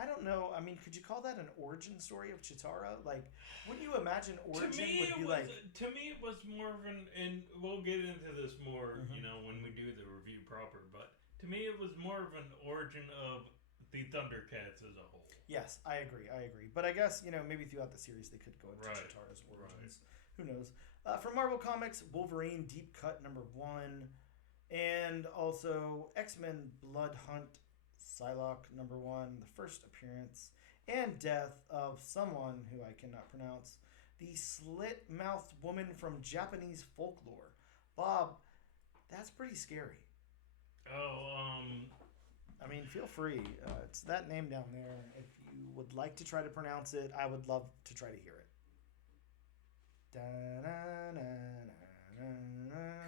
I don't know. I mean, could you call that an origin story of Cheetara? Like, wouldn't you imagine origin would be like? To me, it was more of an, and we'll get into this more, when we do the review proper. But to me, it was more of an origin of the Thundercats as a whole. Yes, I agree. But I guess maybe throughout the series they could go into Cheetara's origins. Right. Who knows? For Marvel Comics, Wolverine Deep Cut #1, and also X-Men Blood Hunt Psylocke #1, the first appearance and death of someone who I cannot pronounce, the slit-mouthed woman from Japanese folklore. Bob, that's pretty scary. Oh, I mean, feel free. It's that name down there. If you would like to try to pronounce it, I would love to try to hear it.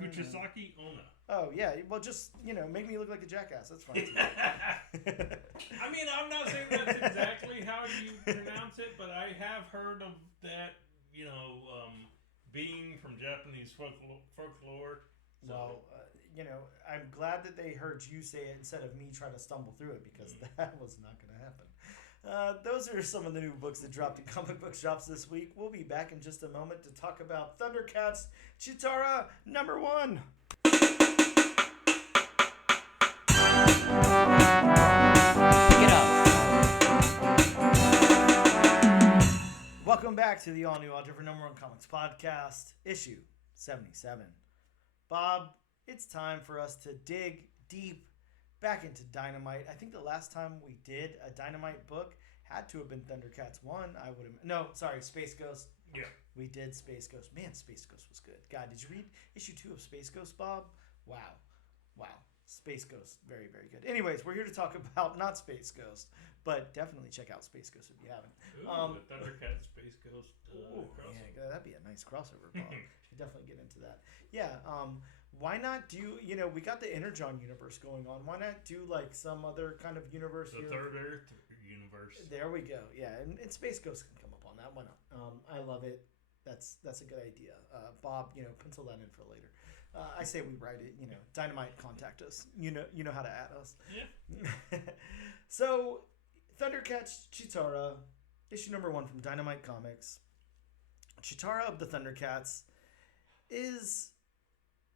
Kuchisaki Onna. Oh, yeah. Well, just, make me look like a jackass. That's fine. I mean, I'm not saying that's exactly how you pronounce it, but I have heard of that, being from Japanese folklore. So. Well, I'm glad that they heard you say it instead of me trying to stumble through it, because that was not going to happen. Those are some of the new books that dropped in comic book shops this week. We'll be back in just a moment to talk about Thundercats Cheetara #1. Welcome back to the all-new, all-different #1 Comics podcast, issue 77. Bob, it's time for us to dig deep back into Dynamite. I think the last time we did a Dynamite book had to have been Thundercats 1. Space Ghost. Yeah. We did Space Ghost. Man, Space Ghost was good. God, did you read issue 2 of Space Ghost, Bob? Wow. Space Ghost, very, very good. Anyways, we're here to talk about not Space Ghost, but definitely check out Space Ghost if you haven't. Ooh, the Thundercats Space Ghost crossover. Yeah, that'd be a nice crossover, Bob. Should definitely get into that. Yeah, why not do, we got the Energon universe going on. Why not do, like, some other kind of universe here? The Third Earth universe. There we go. Yeah, and Space Ghost can come up on that. Why not? I love it. That's a good idea. Bob, pencil that in for later. I say we write it, Dynamite, contact us. You know how to add us. Yeah. So, Thundercats Cheetara, issue #1 from Dynamite Comics. Cheetara of the Thundercats is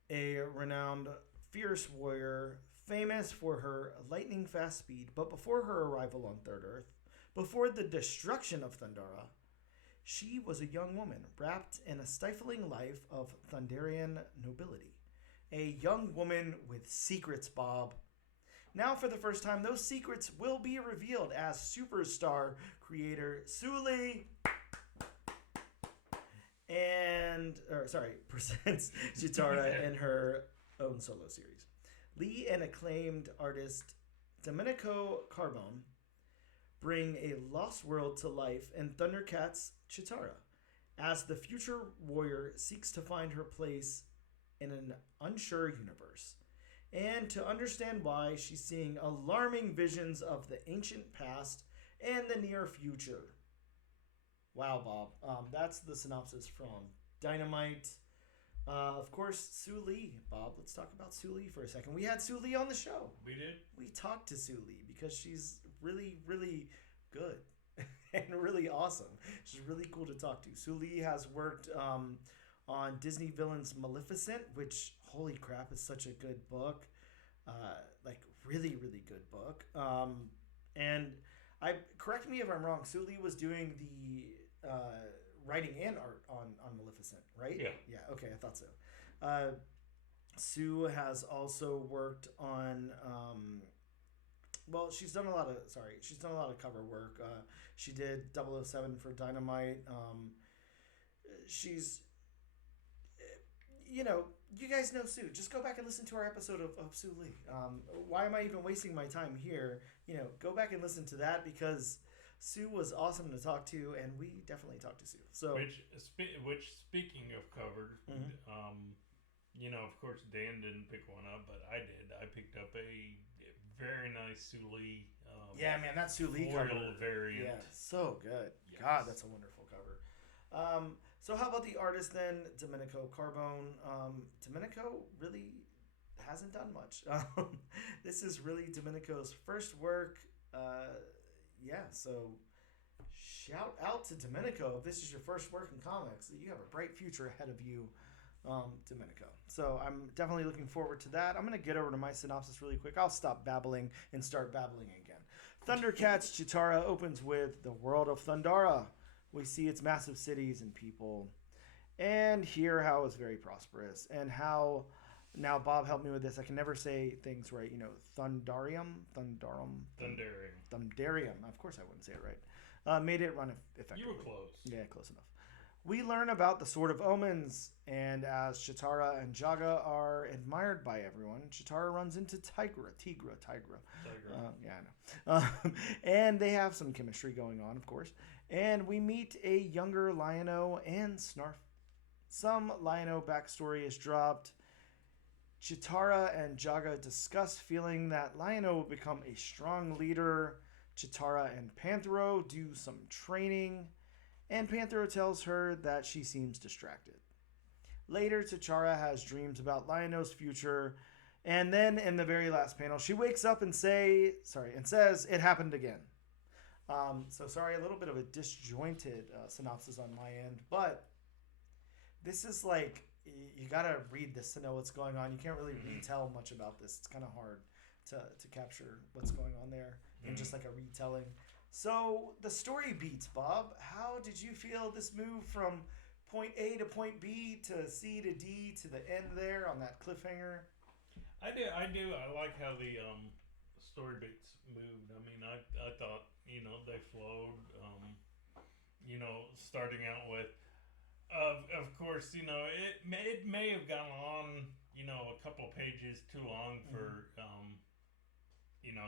a renowned fierce warrior, famous for her lightning-fast speed, but before her arrival on Third Earth, before the destruction of Thundera, she was a young woman wrapped in a stifling life of Thunderian nobility. A young woman with secrets, Bob. Now, for the first time, those secrets will be revealed as superstar creator Soo Lee presents Cheetara in her own solo series. Lee and acclaimed artist Domenico Carbone bring a lost world to life in Thundercats Cheetara as the future warrior seeks to find her place in an unsure universe and to understand why she's seeing alarming visions of the ancient past and the near future. Wow, Bob. That's the synopsis from Dynamite. Of course, Soo Lee. Bob, let's talk about Soo Lee for a second. We had Soo Lee on the show. We did? We talked to Soo Lee because she's really, really good and really awesome. She's really cool to talk to. Soo Lee has worked on Disney Villains Maleficent, which, holy crap, is such a good book. Really, really good book. And correct me if I'm wrong, Soo Lee was doing the writing and art on Maleficent, right? Yeah. Yeah, okay, I thought so. Soo has also worked on she's done a lot of cover work. She did 007 for Dynamite. She's you guys know Soo. Just go back and listen to our episode of Soo Lee. Why am I even wasting my time here? Go back and listen to that because Soo was awesome to talk to, and we definitely talked to Soo. So, which speaking of cover, of course Dan didn't pick one up, but I did. I picked up a very nice Soo Lee. Yeah, man, that Soo Lee cover variant. Yeah, so good. Yes. God, that's a wonderful cover. So how about the artist then, Domenico Carbone? Domenico really hasn't done much. This is really Domenico's first work. So shout out to Domenico. If this is your first work in comics, you have a bright future ahead of you, Domenico. So I'm definitely looking forward to that. I'm going to get over to my synopsis really quick. I'll stop babbling and start babbling again. Thundercats Cheetara opens with the world of Thundera. We see its massive cities and people, and hear how it's very prosperous, and how, now Bob help me with this, I can never say things right, Thundarium, of course I wouldn't say it right, made it run effectively. You were close. Yeah, close enough. We learn about the Sword of Omens, and as Cheetara and Jaga are admired by everyone, Cheetara runs into Tigra. Yeah, I know. And they have some chemistry going on, of course. And we meet a younger Lion-O and Snarf. Some Lion-O backstory is dropped. Cheetara and Jaga discuss feeling that Lion-O will become a strong leader. Cheetara and Panthro do some training, and Panthro tells her that she seems distracted. Later, Cheetara has dreams about Lion-O's future, and then in the very last panel, she wakes up and says it happened again. So sorry, a little bit of a disjointed synopsis on my end, but this is like, you gotta read this to know what's going on. You can't really retell much about this. It's kind of hard to capture what's going on there in just like a retelling. So the story beats, Bob. How did you feel this move from point A to point B to C to D to the end there on that cliffhanger? I do. I like how the story beats moved. I mean, I thought, they flowed. Starting out with, of course, it may have gone on, a couple pages too long for,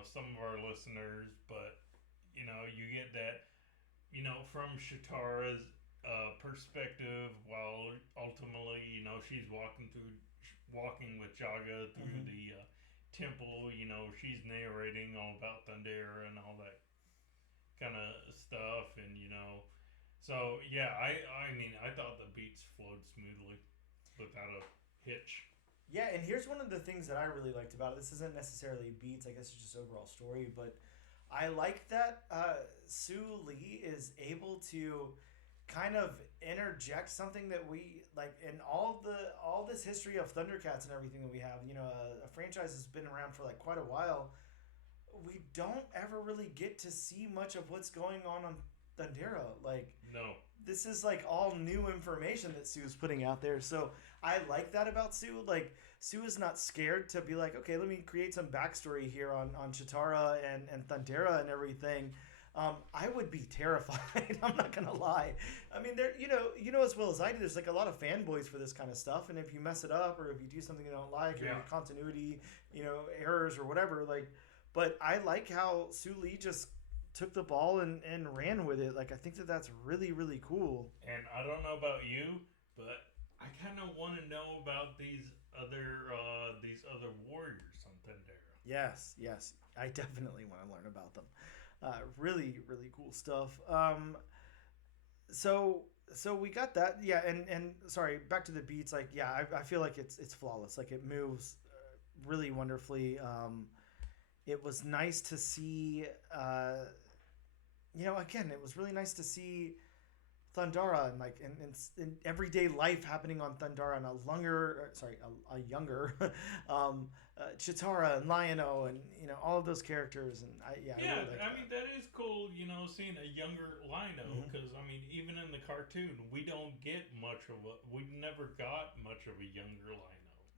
some of our listeners, but, you get that, from Cheetara's perspective, while ultimately, she's walking with Jaga through the temple, she's narrating all about Thundera and all that kind of stuff, and, so, yeah, I thought the beats flowed smoothly without a hitch. Yeah, and here's one of the things that I really liked about it. This isn't necessarily beats, I guess it's just overall story, but I like that Soo Lee is able to kind of interject something that we, like, in all this history of Thundercats and everything that we have, a franchise has been around for, like, quite a while. We don't ever really get to see much of what's going on Thundera. Like, no, this is like all new information that Soo's putting out there. So I like that about Soo. Like, Soo is not scared to be like, okay, let me create some backstory here on Cheetara and Thundera and everything. I would be terrified. I'm not gonna lie. I mean, there, as well as I do, there's like a lot of fanboys for this kind of stuff, and if you mess it up or if you do something you don't like, or your continuity, errors or whatever, like. But I like how Soo Lee just took the ball and ran with it. Like, I think that's really, really cool. And I don't know about you, but I kind of want to know about these other warriors on Thundera. Yes, I definitely want to learn about them. Really, really cool stuff. So we got that. Yeah, and sorry, back to the beats. Like, yeah, I feel like it's flawless. Like, it moves really wonderfully. It was nice to see, again, it was really nice to see Thundera and like in everyday life happening on Thundera, and a younger Cheetara and Lion-O and all of those characters, and I really like that. I mean, that is cool, seeing a younger Lion-O, because I mean, even in the cartoon, we never got much of a younger Lion-O.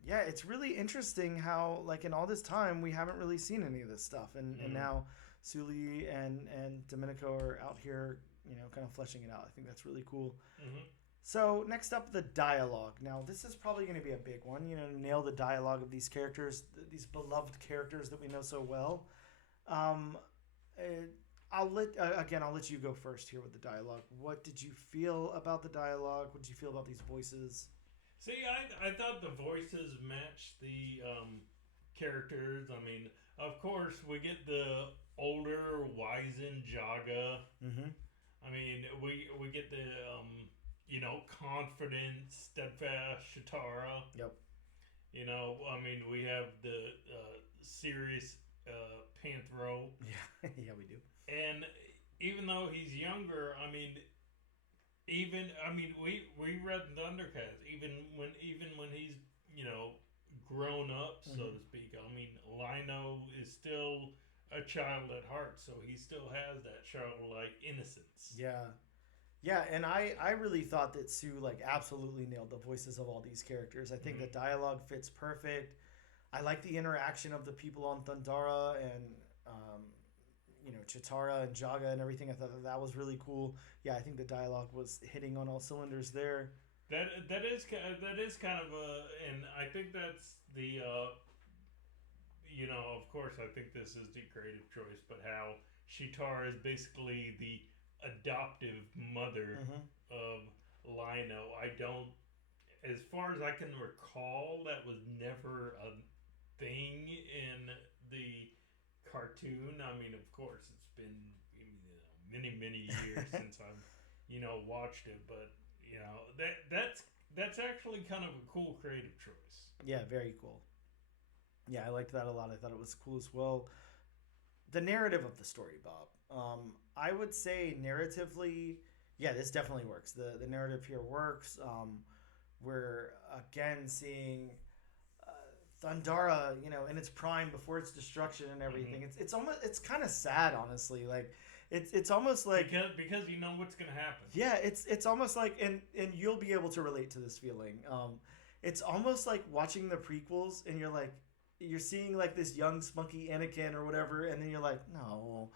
Yeah, it's really interesting how, like, in all this time, we haven't really seen any of this stuff. And now Soo Lee and Domenico are out here, kind of fleshing it out. I think that's really cool. So, next up, the dialogue. Now, this is probably going to be a big one. Nail the dialogue of these characters, these beloved characters that we know so well. I'll let you go first here with the dialogue. What did you feel about the dialogue? What did you feel about these voices? See, I thought the voices matched the characters. I mean, of course, we get the older, wizened Jaga. I mean, we get the, confident, steadfast Cheetara. Yep. I mean, we have the serious Panthro. Yeah, we do. and even though he's younger, I mean, we read Thundercats even when he's grown up, so Mhm. to speak. I mean, Lino is still a child at heart, so he still has that childlike innocence. Yeah. Yeah, and I really thought that Sue like absolutely nailed the voices of all these characters. I think the Mm-hmm. dialogue fits perfect. I like the interaction of the people on Thundara and um, Chitara and Jaga and everything. I thought that was really cool. Yeah, I think the dialogue was hitting on all cylinders there. That is kind of a, and I think that's the of course, I think this is the creative choice, but how Shitar is basically the adoptive mother Mm-hmm. of Lino. I don't, as far as I can recall, that was never a thing in the cartoon. I mean, of course, it's been many many years since I've watched it, but that's actually kind of a cool creative choice. Yeah, very cool. Yeah, I liked that a lot. I thought it was cool as well. The narrative of the story, Bob. I would say narratively, yeah, this definitely works. The narrative here works. We're again seeing Thundara, in its prime before its destruction and everything. Mm-hmm. It's almost it's kind of sad, honestly. Like it's almost like Because you know what's gonna happen. yeah, it's almost like and you'll be able to relate to this feeling. It's almost like watching the prequels and you're seeing like this young spunky Anakin or whatever, and then you're like, no,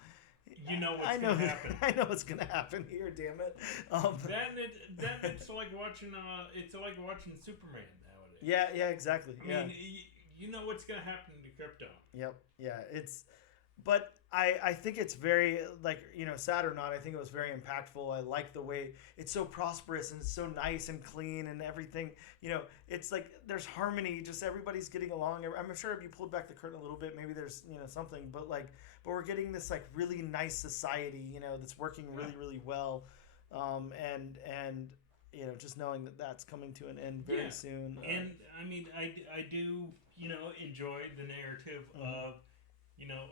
You know what's I know gonna happen. I know what's gonna happen here. Damn it. Then it's like watching Superman nowadays. Yeah, exactly. I mean, you know what's gonna happen to Krypton. Yep. Yeah. But I think it's very like sad or not. I think it was very impactful. I like the way it's so prosperous and it's so nice and clean and everything. It's like there's harmony. Just everybody's getting along. I'm sure if you pulled back the curtain a little bit, maybe there's something. But we're getting this like really nice society. That's working really really well. And just knowing that that's coming to an end very soon. And I mean, I do enjoy the narrative of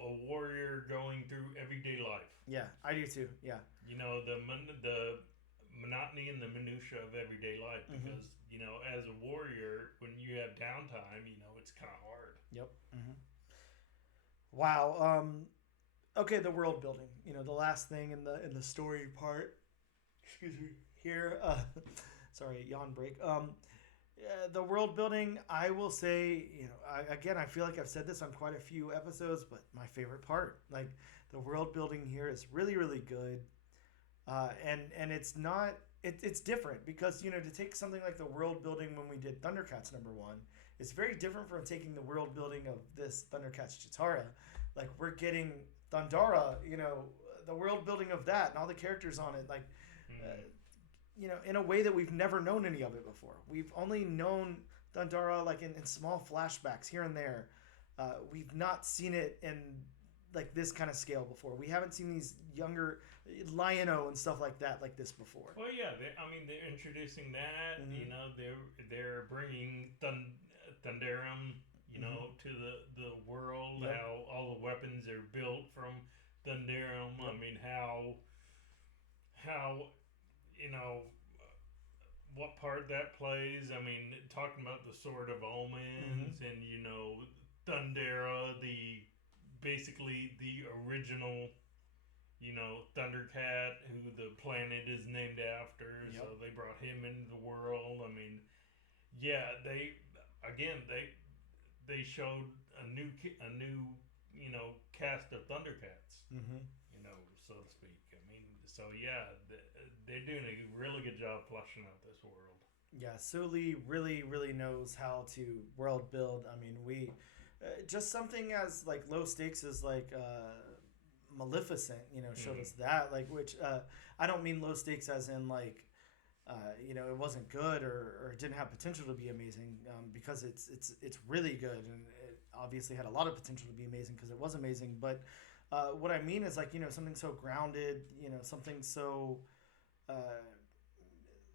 a warrior going through everyday life. Yeah, I do too. Yeah. The monotony and the minutia of everyday life, because as a warrior, when you have downtime, it's kind of hard. Yep. Wow. Okay, the world building. The last thing in the story part. Excuse me. Here. Sorry, yawn break. The world building, I will say, I feel like I've said this on quite a few episodes, but my favorite part, like the world building here is really, really good, and it's not, it's different because to take something like the world building when we did Thundercats #1, it's very different from taking the world building of this Thundercats Cheetara. Like we're getting Thundera, the world building of that and all the characters on it, like. In a way that we've never known any of it before. We've only known Thundera like in small flashbacks here and there. We've not seen it in like this kind of scale before. We haven't seen these younger Lion-O and stuff like that like this before. Well, yeah, they're introducing that. They're bringing Thunderum, to the world. Yep. How all the weapons are built from Thunderum. Yep. I mean, how what part that plays. I mean, talking about the Sword of Omens and Thundera, basically the original Thundercat, who the planet is named after. Yep. So they brought him into the world. I mean, yeah, they showed a new cast of Thundercats. So to speak. I mean, so yeah, they're doing a really good job fleshing out this world. Yeah, Soo Lee really, really knows how to world build. I mean, we just something as like low stakes as like Maleficent, showed us that. Like, which I don't mean low stakes as in like it wasn't good or didn't have potential to be amazing, because it's really good and it obviously had a lot of potential to be amazing because it was amazing. But what I mean is like something so grounded, something so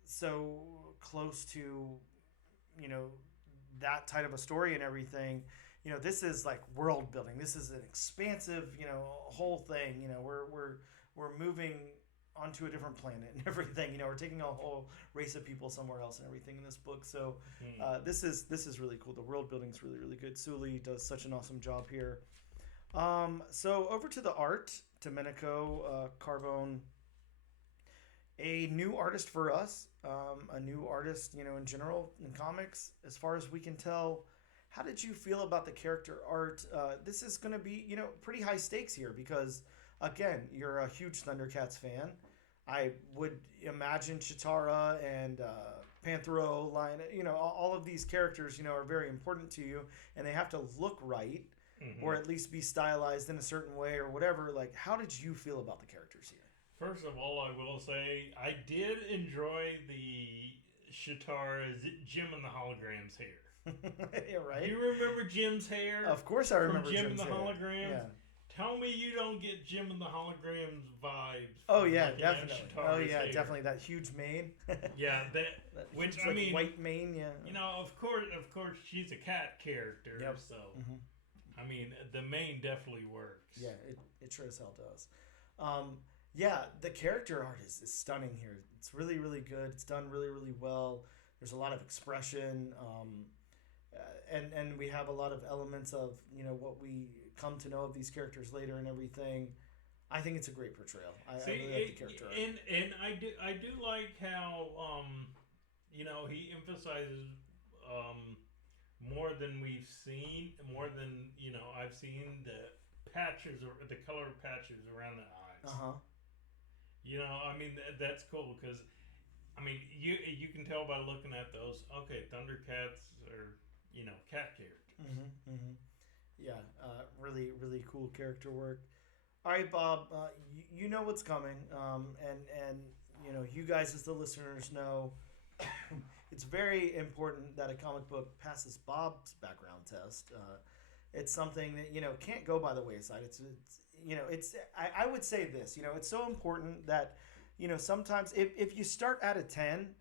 so close to that type of a story and everything. this is like world building. This is an expansive, whole thing. We're moving onto a different planet and everything. We're taking a whole race of people somewhere else and everything in this book. So this is really cool. The world building is really, really good. Soo Lee does such an awesome job here. So over to the art, Domenico, Carbone, a new artist for us, a new artist, in general in comics, as far as we can tell. How did you feel about the character art? This is going to be, pretty high stakes here because, again, you're a huge Thundercats fan. I would imagine Cheetara and Panthro, Lion, all of these characters, are very important to you, and they have to look right. Mm-hmm. Or at least be stylized in a certain way or whatever. Like, how did you feel about the characters here? First of all, I will say I did enjoy the Cheetara's Jim and the Holograms hair. Yeah, right? Do you remember Jim's hair? Of course I remember Jim Jim's and the hair. Holograms? Yeah. Tell me you don't get Jim and the Holograms vibes. Oh, yeah, definitely. Definitely. That huge mane. Yeah, that which, huge, I mean... white mane, yeah. Of course, she's a cat character, yep. So... Mm-hmm. I mean, the mane definitely works. Yeah, it sure as hell does. Yeah, the character art is stunning here. It's really, really good. It's done really, really well. There's a lot of expression, and we have a lot of elements of what we come to know of these characters later and everything. I think it's a great portrayal. I really like the character art. And I do like how he emphasizes more than we've seen, more than I've seen the patches or the color patches around the eyes. I mean that's cool because I mean you can tell by looking at those. Okay, Thundercats are cat characters. Yeah, really, really cool character work. All right, Bob, you know what's coming, and you guys as the listeners know. It's very important that a comic book passes Bob's background test. It's something that can't go by the wayside. I would say this. It's so important that sometimes if you start at a 10,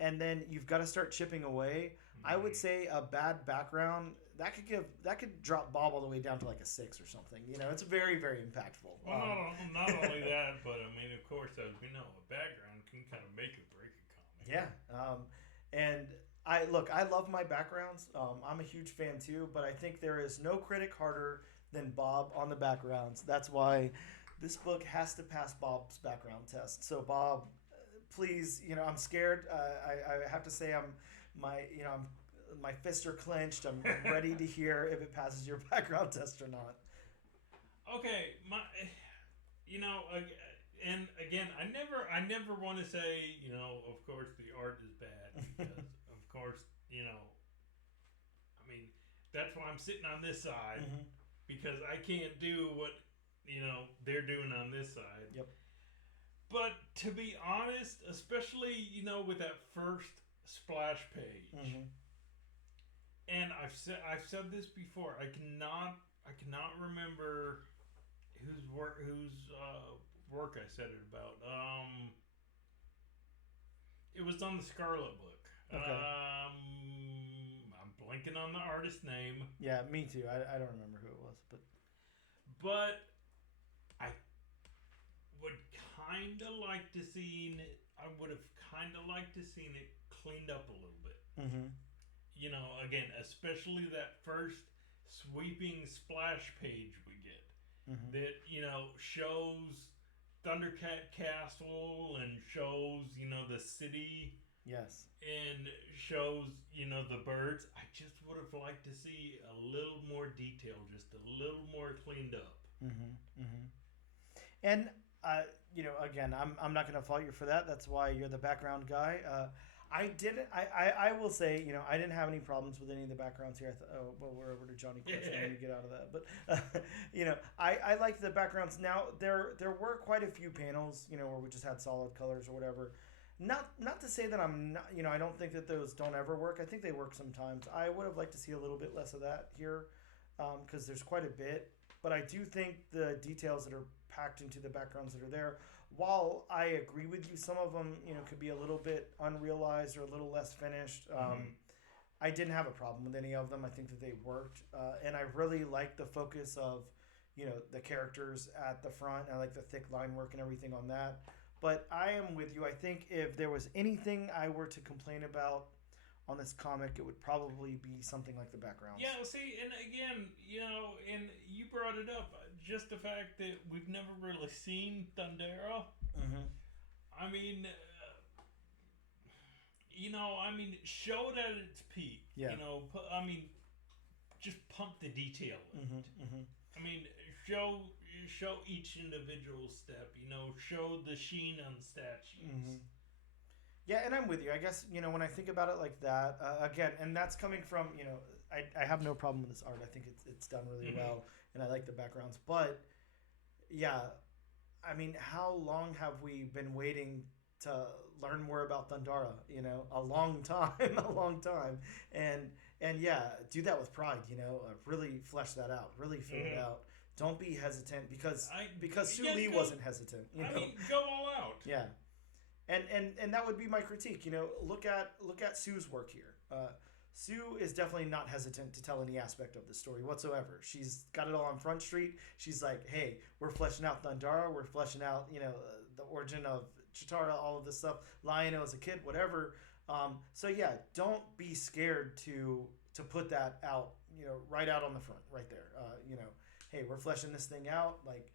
and then you've got to start chipping away. Mm-hmm. I would say a bad background that could drop Bob all the way down to like a 6 or something. It's very, very impactful. Well, not only that, but I mean, of course, as we know, a background can kind of make or break a comic. Yeah, and I love my backgrounds. I'm a huge fan too, but I think there is no critic harder than Bob on the backgrounds. That's why this book has to pass Bob's background test. So Bob, please, I'm scared. I have to say my fists are clenched. I'm ready to hear if it passes your background test or not. Okay, and again, I never want to say, of course the art is bad because of course, I mean, that's why I'm sitting on this side because I can't do what, they're doing on this side. Yep. But to be honest, especially, with that first splash page, and I've said this before, I cannot remember whose work I said it about. It was on the Scarlet book. Okay. I'm blanking on the artist's name. Yeah, me too. I don't remember who it was, but I would kind of like to seen. I would have kind of liked to seen it cleaned up a little bit. Again, especially that first sweeping splash page we get that shows Thundercat Castle and shows the city. Yes. And shows the birds. I just would have liked to see a little more detail, just a little more cleaned up. And again, I'm not going to fault you for that. That's why you're the background guy. I will say, I didn't have any problems with any of the backgrounds here. We're over to Johnny Quest now when you get out of that. But, I liked the backgrounds. Now, there were quite a few panels, where we just had solid colors or whatever. Not to say that I'm not, I don't think that those don't ever work. I think they work sometimes. I would have liked to see a little bit less of that here because there's quite a bit. But I do think the details that are packed into the backgrounds that are there, while I agree with you, some of them, could be a little bit unrealized or a little less finished. I didn't have a problem with any of them. I think that they worked, and I really like the focus of, the characters at the front. I like the thick line work and everything on that. But I am with you. I think if there was anything I were to complain about on this comic, it would probably be something like the backgrounds. Yeah, see, and again, and you brought it up, just the fact that we've never really seen Thundera. Mm-hmm. I mean, show it at its peak. Yeah. Just pump the detail in Mm-hmm. it. Mm-hmm. I mean, show each individual step. Show the sheen on the statues. Mm-hmm. Yeah, and I'm with you. I guess, when I think about it like that, again, and that's coming from, I have no problem with this art. I think it's done really well, and I like the backgrounds. But, yeah, I mean, how long have we been waiting to learn more about Thundera? A long time, a long time. And yeah, do that with pride, really flesh that out, really fill it out. Don't be hesitant because Soo Lee wasn't hesitant. Go all out. Yeah. And that would be my critique. Look at Soo's work here. Soo is definitely not hesitant to tell any aspect of the story whatsoever. She's got it all on Front Street. She's like, hey, we're fleshing out Thundera. We're fleshing out, the origin of Cheetara, all of this stuff. Lion-O as a kid, whatever. So yeah, don't be scared to put that out, right out on the front, right there. Hey, we're fleshing this thing out. Like,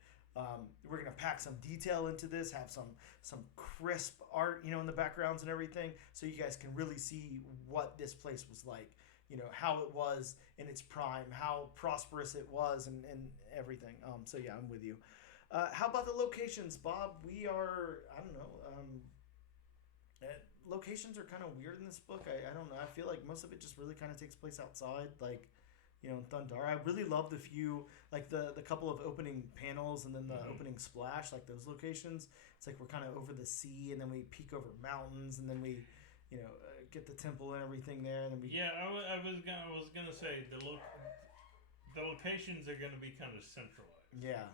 we're gonna pack some detail into this, have some crisp art, in the backgrounds and everything, so you guys can really see what this place was like, how it was in its prime, how prosperous it was, and everything. So yeah, I'm with you. How about the locations, Bob? I don't know. Locations are kind of weird in this book. I don't know. I feel like most of it just really kind of takes place outside, like, in Thundera. I really love the few, like the couple of opening panels and then the opening splash, like those locations. It's like we're kind of over the sea, and then we peek over mountains, and then we, get the temple and everything there. And then we. Yeah, I was gonna say the locations are gonna be kind of centralized. Yeah,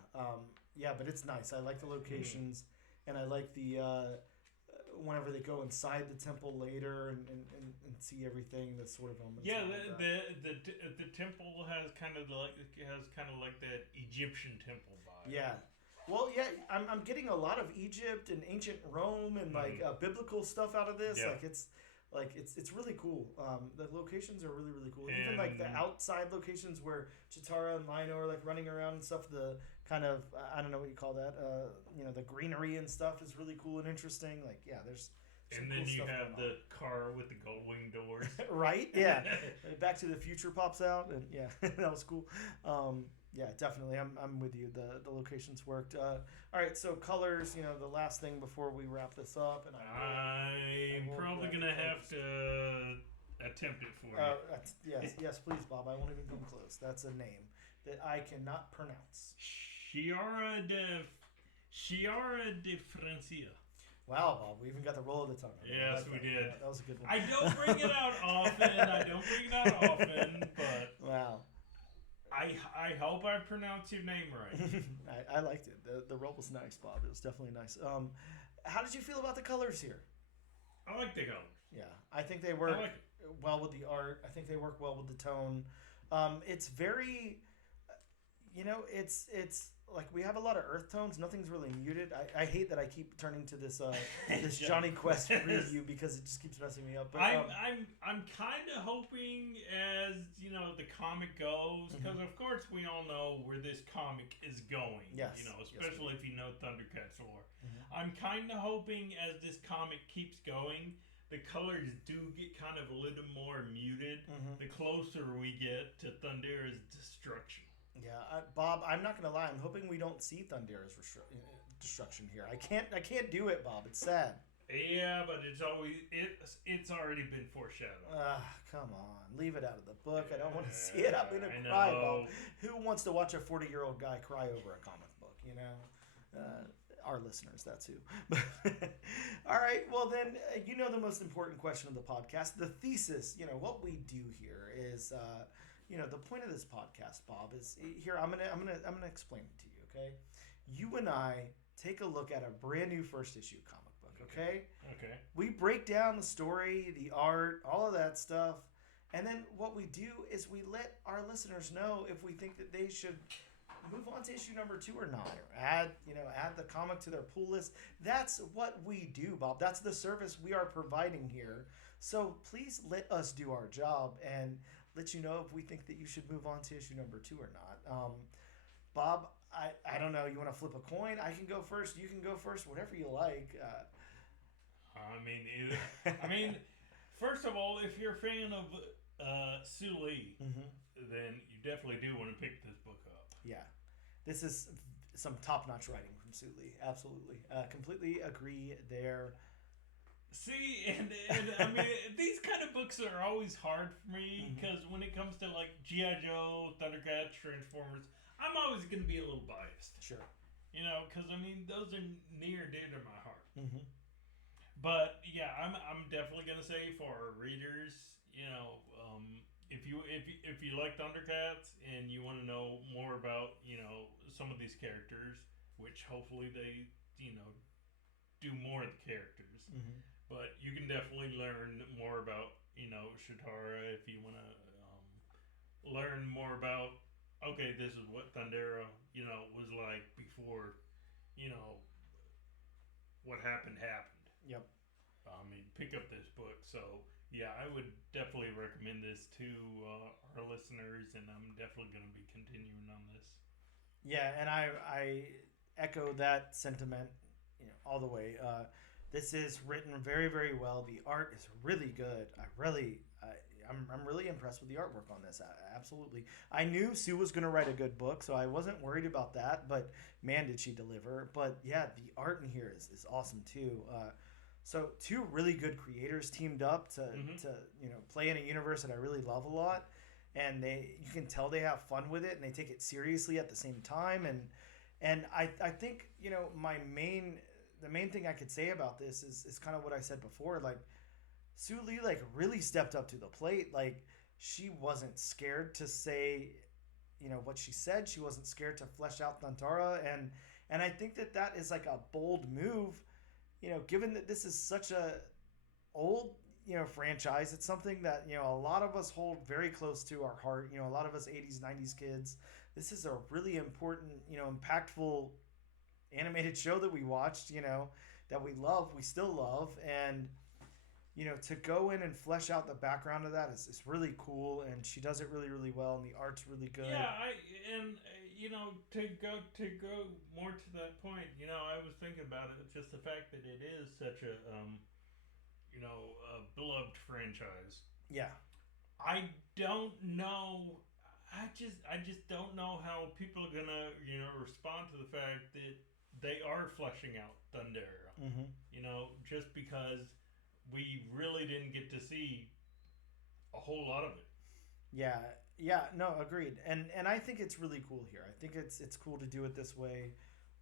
yeah, but it's nice. I like the locations, and I like the. Whenever they go inside the temple later and see everything, that's sort of moments. Yeah, the temple has kind of like that Egyptian temple vibe. Yeah, well, yeah, I'm getting a lot of Egypt and ancient Rome and biblical stuff out of this. Yeah. It's really cool. The locations are really, really cool. Even like the outside locations where Cheetara and Lion-O are like running around and stuff. The kind of I don't know what you call that. The greenery and stuff is really cool and interesting. Like, yeah, there's. And then you have the car with the gold wing doors. Right? Yeah. Back to the Future pops out, and yeah, that was cool. Yeah, definitely. I'm with you. The locations worked. All right, so colors. The last thing before we wrap this up, and I'm probably gonna have to attempt it for you. Yes, please, Bob. I won't even come close. That's a name that I cannot pronounce. Chiara de Francia. Wow, Bob, we even got the roll of the tongue. Yes, we did. That was a good one. I don't bring it out often. But wow. I hope I pronounce your name right. I liked it. The roll was nice, Bob. It was definitely nice. How did you feel about the colors here? I like the colors. Yeah, I think they work well with the art. I think they work well with the tone. It's very, it's like we have a lot of earth tones. Nothing's really muted. I hate that I keep turning to this this Johnny Quest preview because it just keeps messing me up. But I'm kind of hoping as the comic goes, because of course we all know where this comic is going. Yes. Especially if you know Thundercats lore. I'm kind of hoping as this comic keeps going, the colors do get kind of a little more muted the closer we get to Thundera's destruction. Yeah, Bob, I'm not gonna lie. I'm hoping we don't see Thundera's destruction here. I can't do it, Bob. It's sad. Yeah, but it's already been foreshadowed. Come on, leave it out of the book. I don't want to see it. I'm gonna cry, Bob. Who wants to watch a 40-year-old guy cry over a comic book? Our listeners, that's who. All right, well then, the most important question of the podcast, the thesis. What we do here is. The point of this podcast, Bob, is here. I'm gonna explain it to you. Okay, you and I take a look at a brand new first issue comic book. Okay. Okay. We break down the story, the art, all of that stuff, And then what we do is we let our listeners know if we think that they should move on to issue number 2 or not, or add the comic to their pull list. That's what we do, Bob. That's the service we are providing here. So please let us do our job and let you know if we think that you should move on to issue number 2 or not. Bob, I don't know. You want to flip a coin? I can go first. You can go first. Whatever you like. I mean, first of all, if you're a fan of Soo Lee, then you definitely do want to pick this book up. Yeah, this is some top-notch writing from Soo Lee. Absolutely, completely agree there. See, and I mean, these kind of books are always hard for me because when it comes to like G.I. Joe, Thundercats, Transformers, I'm always going to be a little biased. Sure. You know, because I mean, those are near and dear to my heart. But yeah, I'm definitely going to say for our readers, you know, if you like Thundercats and you want to know more about, you know, some of these characters, which hopefully they, you know, do more of the characters. But you can definitely learn more about, you know, Cheetara if you want to learn more about, okay, this is what Thundera, you know, was like before, you know, what happened. Yep. I mean, pick up this book. So, yeah, I would definitely recommend this to our listeners, and I'm definitely going to be continuing on this. Yeah, and I echo that sentiment, you know, all the way. This is written very, very well. The art is really good. I'm really impressed with the artwork on this. Absolutely. I knew Sue was going to write a good book, so I wasn't worried about that. But man, did she deliver! But yeah, the art in here is awesome too. So 2 really good creators teamed up to you know, play in a universe that I really love a lot, and you can tell they have fun with it and they take it seriously at the same time. And I think, you know, the main thing I could say about this is kind of what I said before. Like, Soo Lee, like, really stepped up to the plate. Like, she wasn't scared to say, you know, what she said. She wasn't scared to flesh out Thundera. And I think that is like a bold move, you know, given that this is such a old, you know, franchise. It's something that, you know, a lot of us hold very close to our heart. You know, a lot of us 80s, 90s kids. This is a really important, you know, impactful animated show that we watched, you know, that we love, we still love. And, you know, to go in and flesh out the background of that is really cool. And she does it really, really well. And the art's really good. Yeah, you know, to go more to that point, you know, I was thinking about it. Just the fact that it is such a, you know, a beloved franchise. Yeah. I don't know. I just don't know how people are gonna, you know, respond to the fact that they are fleshing out Thundera. You know, just because we really didn't get to see a whole lot of it. Yeah, no, agreed. And I think it's really cool here. I think it's cool to do it this way.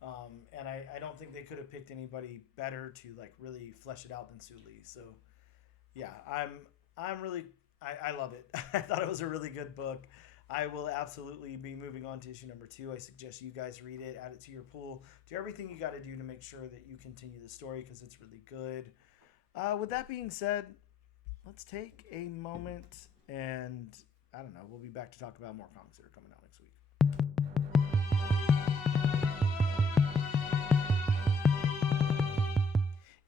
And I don't think they could have picked anybody better to like really flesh it out than Soo Lee. So yeah, I'm really I love it. I thought it was a really good book. I will absolutely be moving on to issue number 2. I suggest you guys read it, add it to your pool, do everything you got to do to make sure that you continue the story because it's really good. With that being said, let's take a moment and I don't know, we'll be back to talk about more comics that are coming out next week.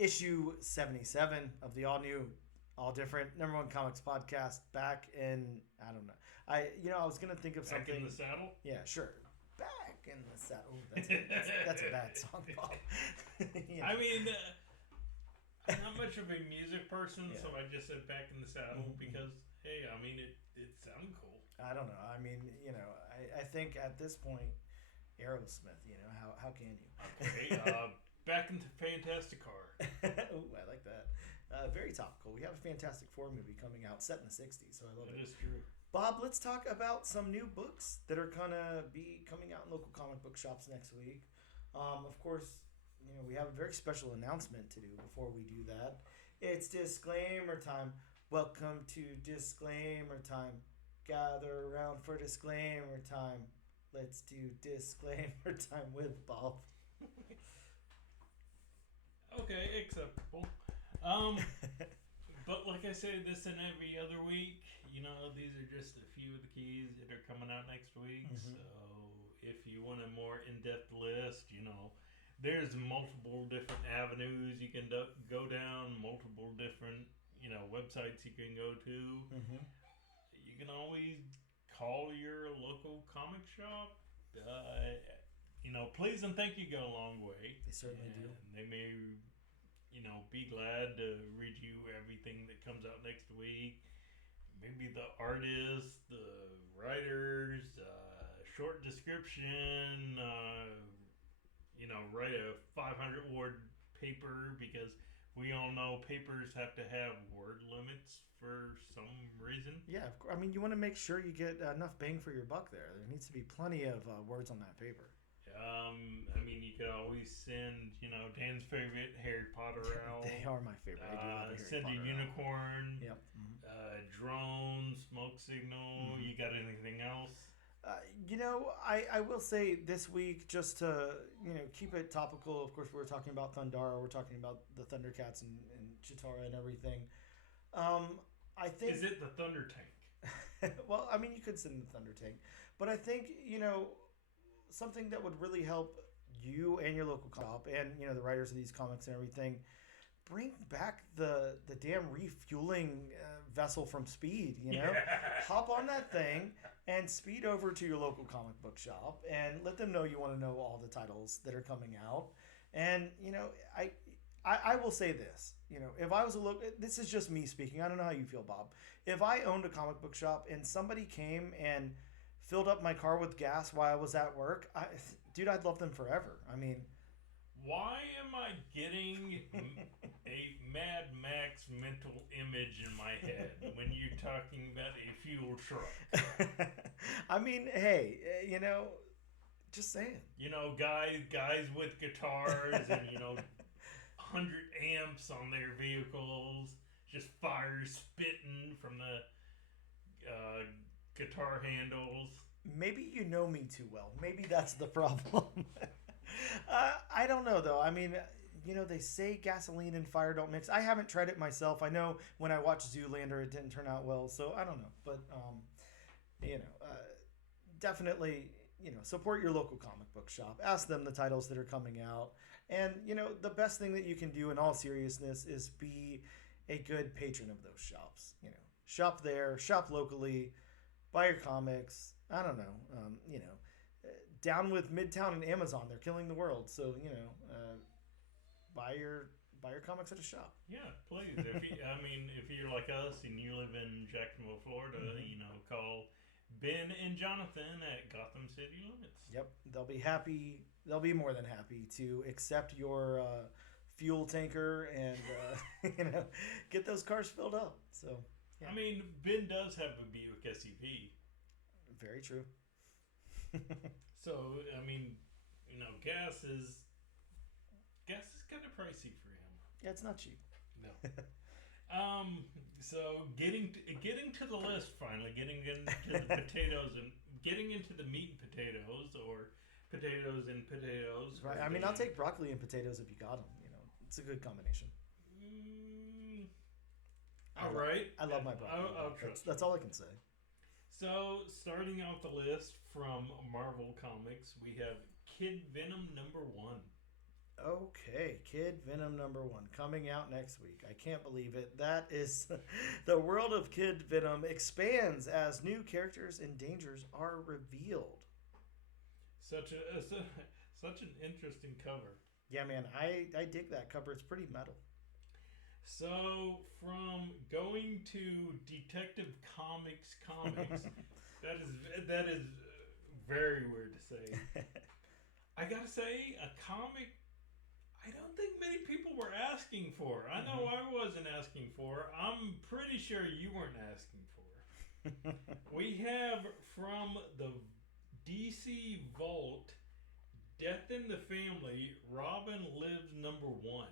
Issue 77 of the all new, all different number 1 comics podcast back in, I don't know. I was going to think of something. Back in the saddle? Yeah, sure. Back in the saddle. That's a bad song, Bob. You know. I mean, I'm not much of a music person, so I just said back in the saddle because, hey, I mean, it sounded cool. I don't know. I mean, you know, I think at this point, Aerosmith, you know, how can you? Okay, back into Fantastic Car. Ooh, I like that. Very topical. We have a Fantastic Four movie coming out set in the 60s, so I love it. That is true. Bob, let's talk about some new books that are going to be coming out in local comic book shops next week. Of course, you know, we have a very special announcement to do before we do that. It's disclaimer time. Welcome to disclaimer time. Gather around for disclaimer time. Let's do disclaimer time with Bob. Okay, acceptable. But like I say, this and every other week, these are just a few of the keys that are coming out next week. Mhm. So if you want a more in-depth list, there's multiple different avenues you can go down, multiple different, websites you can go to. Mhm. You can always call your local comic shop. Please and thank you go a long way. They certainly do. And they may, be glad to read you everything that comes out next week. Maybe the artists, the writers, short description, write a 500 word paper because we all know papers have to have word limits for some reason. Yeah, of course. I mean, you want to make sure you get enough bang for your buck there. There needs to be plenty of words on that paper. You could always send, Dan's favorite Harry Potter out. They are my favorite. I do love the Harry Send Potter a unicorn. Yep. Mm-hmm. Drone, smoke signal. Mm-hmm. You got anything else? I will say this week, just to keep it topical. Of course, we're talking about Thundera. We're talking about the Thundercats and Cheetara and everything. I think. Is it the Thunder Tank? Well, I mean, you could send the Thunder Tank, but I think something that would really help you and your local shop and the writers of these comics and everything, bring back the damn refueling vessel from Speed. Hop on that thing and speed over to your local comic book shop and let them know you want to know all the titles that are coming out. And I will say this, if I was this is just me speaking. I don't know how you feel, Bob. If I owned a comic book shop and somebody came and filled up my car with gas while I was at work, I'd love them forever. I mean, why am I getting a Mad Max mental image in my head when you're talking about a fuel truck? I mean, hey, just saying. Guys with guitars and 100 amps on their vehicles, just fire spitting from the guitar handles. Maybe you know me too well. Maybe that's the problem. I don't know, though. I mean, they say gasoline and fire don't mix. I haven't tried it myself. I know when I watched Zoolander, it didn't turn out well, so I don't know. But, definitely, support your local comic book shop. Ask them the titles that are coming out. And, the best thing that you can do in all seriousness is be a good patron of those shops. Shop there, shop locally, buy your comics. I don't know. Down with Midtown and Amazon. They're killing the world. So, buy your comics at a shop. Yeah, please. If you're like us and you live in Jacksonville, Florida, call Ben and Jonathan at Gotham City Limits. Yep. They'll be happy. They'll be more than happy to accept your fuel tanker and, get those cars filled up. So, yeah. Ben does have a Buick SUV. Very true. So, gas is kind of pricey for him. Yeah, it's not cheap. No. So getting to the list finally, getting into the potatoes and getting into the meat and potatoes, or potatoes and potatoes. Right. I'll take broccoli and potatoes if you got them. It's a good combination. All right. I love my broccoli. I'll trust that's all I can say. So, starting out the list from Marvel Comics, we have Kid Venom #1. Okay, Kid Venom #1 coming out next week. I can't believe it. That is the world of Kid Venom expands as new characters and dangers are revealed. Such an interesting cover. Yeah, man, I dig that cover. It's pretty metal. So, from going to Detective Comics, that is very weird to say. I gotta say, a comic I don't think many people were asking for. I know I wasn't asking for. I'm pretty sure you weren't asking for. We have from the DC Vault, Death in the Family, Robin Lives #1.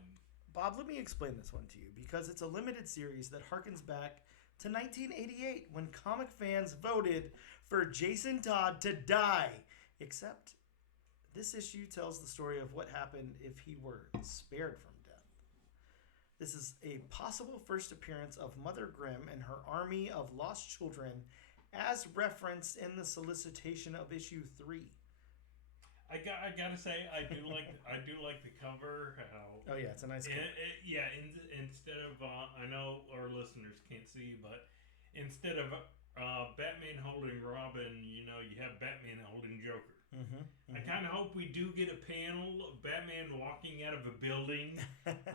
Bob, let me explain this one to you because it's a limited series that harkens back to 1988 when comic fans voted for Jason Todd to die. Except this issue tells the story of what happened if he were spared from death. This is a possible first appearance of Mother Grimm and her army of lost children, as referenced in the solicitation of issue 3. I gotta say, I do like the cover. How Oh yeah, it's a nice cover. Instead of I know our listeners can't see, but instead of Batman holding Robin, you have Batman holding Joker. I kind of hope we do get a panel of Batman walking out of a building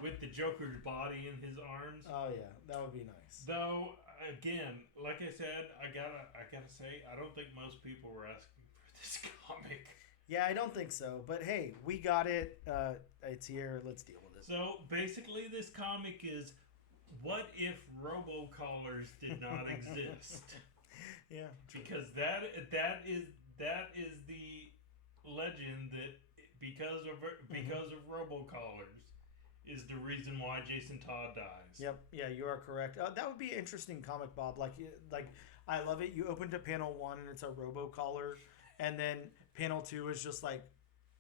with the Joker's body in his arms. Oh yeah, that would be nice. Though again, like I said, I gotta say, I don't think most people were asking for this comic. Yeah, I don't think so. But hey, we got it. It's here. Let's deal with it. So basically, this comic is, what if robocallers did not exist? Yeah, true. Because that is the legend that because of robocallers is the reason why Jason Todd dies. Yep. Yeah, you are correct. That would be an interesting comic, Bob. Like I love it. You open to panel 1 and it's a robocaller, and then panel 2 is just like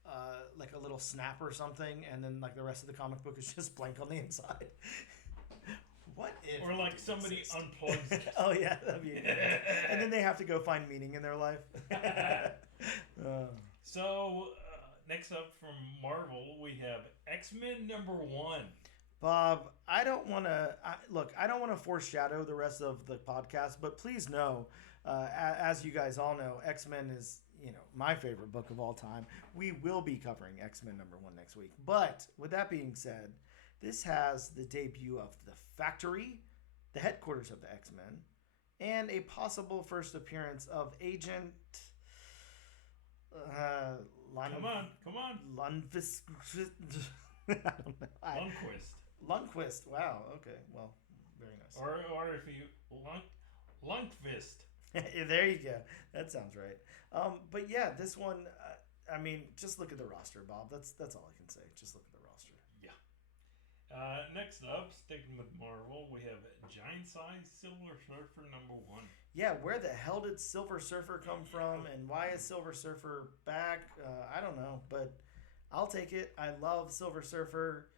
a little snap or something, and then like the rest of the comic book is just blank on the inside. What if? Or like somebody unplugs it. Oh yeah, that'd be and then they have to go find meaning in their life. So next up from Marvel, we have X-Men #1. Bob, I don't want to foreshadow the rest of the podcast, but please know, as you guys all know, X-Men is, my favorite book of all time. We will be covering X-Men #1 next week. But with that being said, this has the debut of the Factory, the headquarters of the X-Men, and a possible first appearance of Agent Come on. Lundqvist. I don't know. Lundqvist. Wow. Okay. Well, very nice. Or if you Lundqvist. There you go. That sounds right. But yeah, this one. Just look at the roster, Bob. That's all I can say. Just look at the roster. Yeah. Next up, sticking with Marvel, we have Giant Size Silver Surfer #1. Yeah, where the hell did Silver Surfer come from, and why is Silver Surfer back? I don't know, but I'll take it. I love Silver Surfer.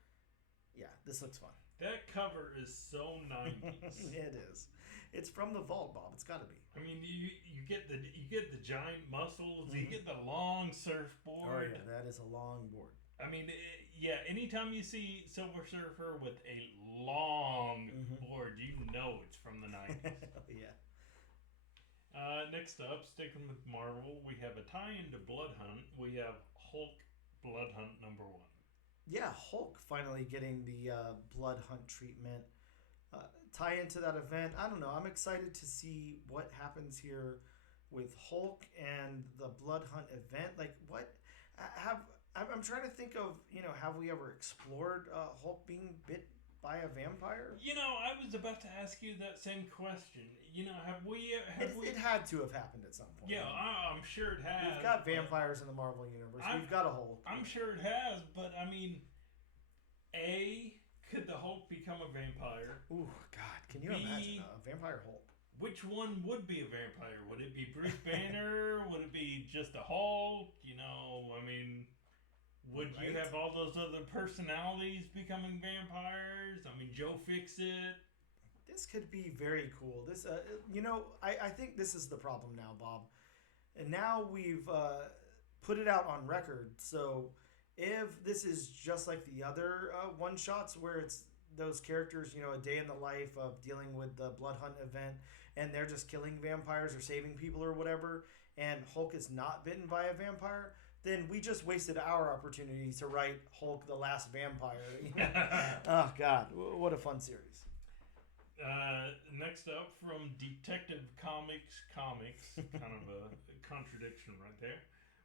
Yeah, this looks fun. That cover is so 90s. It is. It's from the vault, Bob. It's got to be. I mean, you get the giant muscles. You get the long surfboard. Oh yeah, that is a long board. I mean, anytime you see Silver Surfer with a long board, you know it's from the 90s. Yeah. Next up, sticking with Marvel, we have a tie-in to Blood Hunt. We have Hulk Blood Hunt #1. Yeah, Hulk finally getting the Blood Hunt treatment. Tie into that event. I don't know. I'm excited to see what happens here with Hulk and the Blood Hunt event. Like, what I'm trying to think of, have we ever explored Hulk being bit by a vampire? I was about to ask you that same question. Have we? It had to have happened at some point. Yeah, I'm sure it has. We've got vampires in the Marvel universe. We've got a Hulk. I'm sure it has, but I mean, could the Hulk become a vampire? Ooh, God, can you imagine a vampire Hulk? Which one would be a vampire? Would it be Bruce Banner? Would it be just a Hulk? Would you have all those other personalities becoming vampires? Joe Fixit. This could be very cool. This, I think this is the problem now, Bob. And now we've put it out on record. So if this is just like the other one-shots where it's those characters, a day in the life of dealing with the Blood Hunt event, and they're just killing vampires or saving people or whatever, and Hulk is not bitten by a vampire, then we just wasted our opportunity to write Hulk the Last Vampire. Oh, God. What a fun series. Next up, from Detective Comics, kind of a contradiction right there,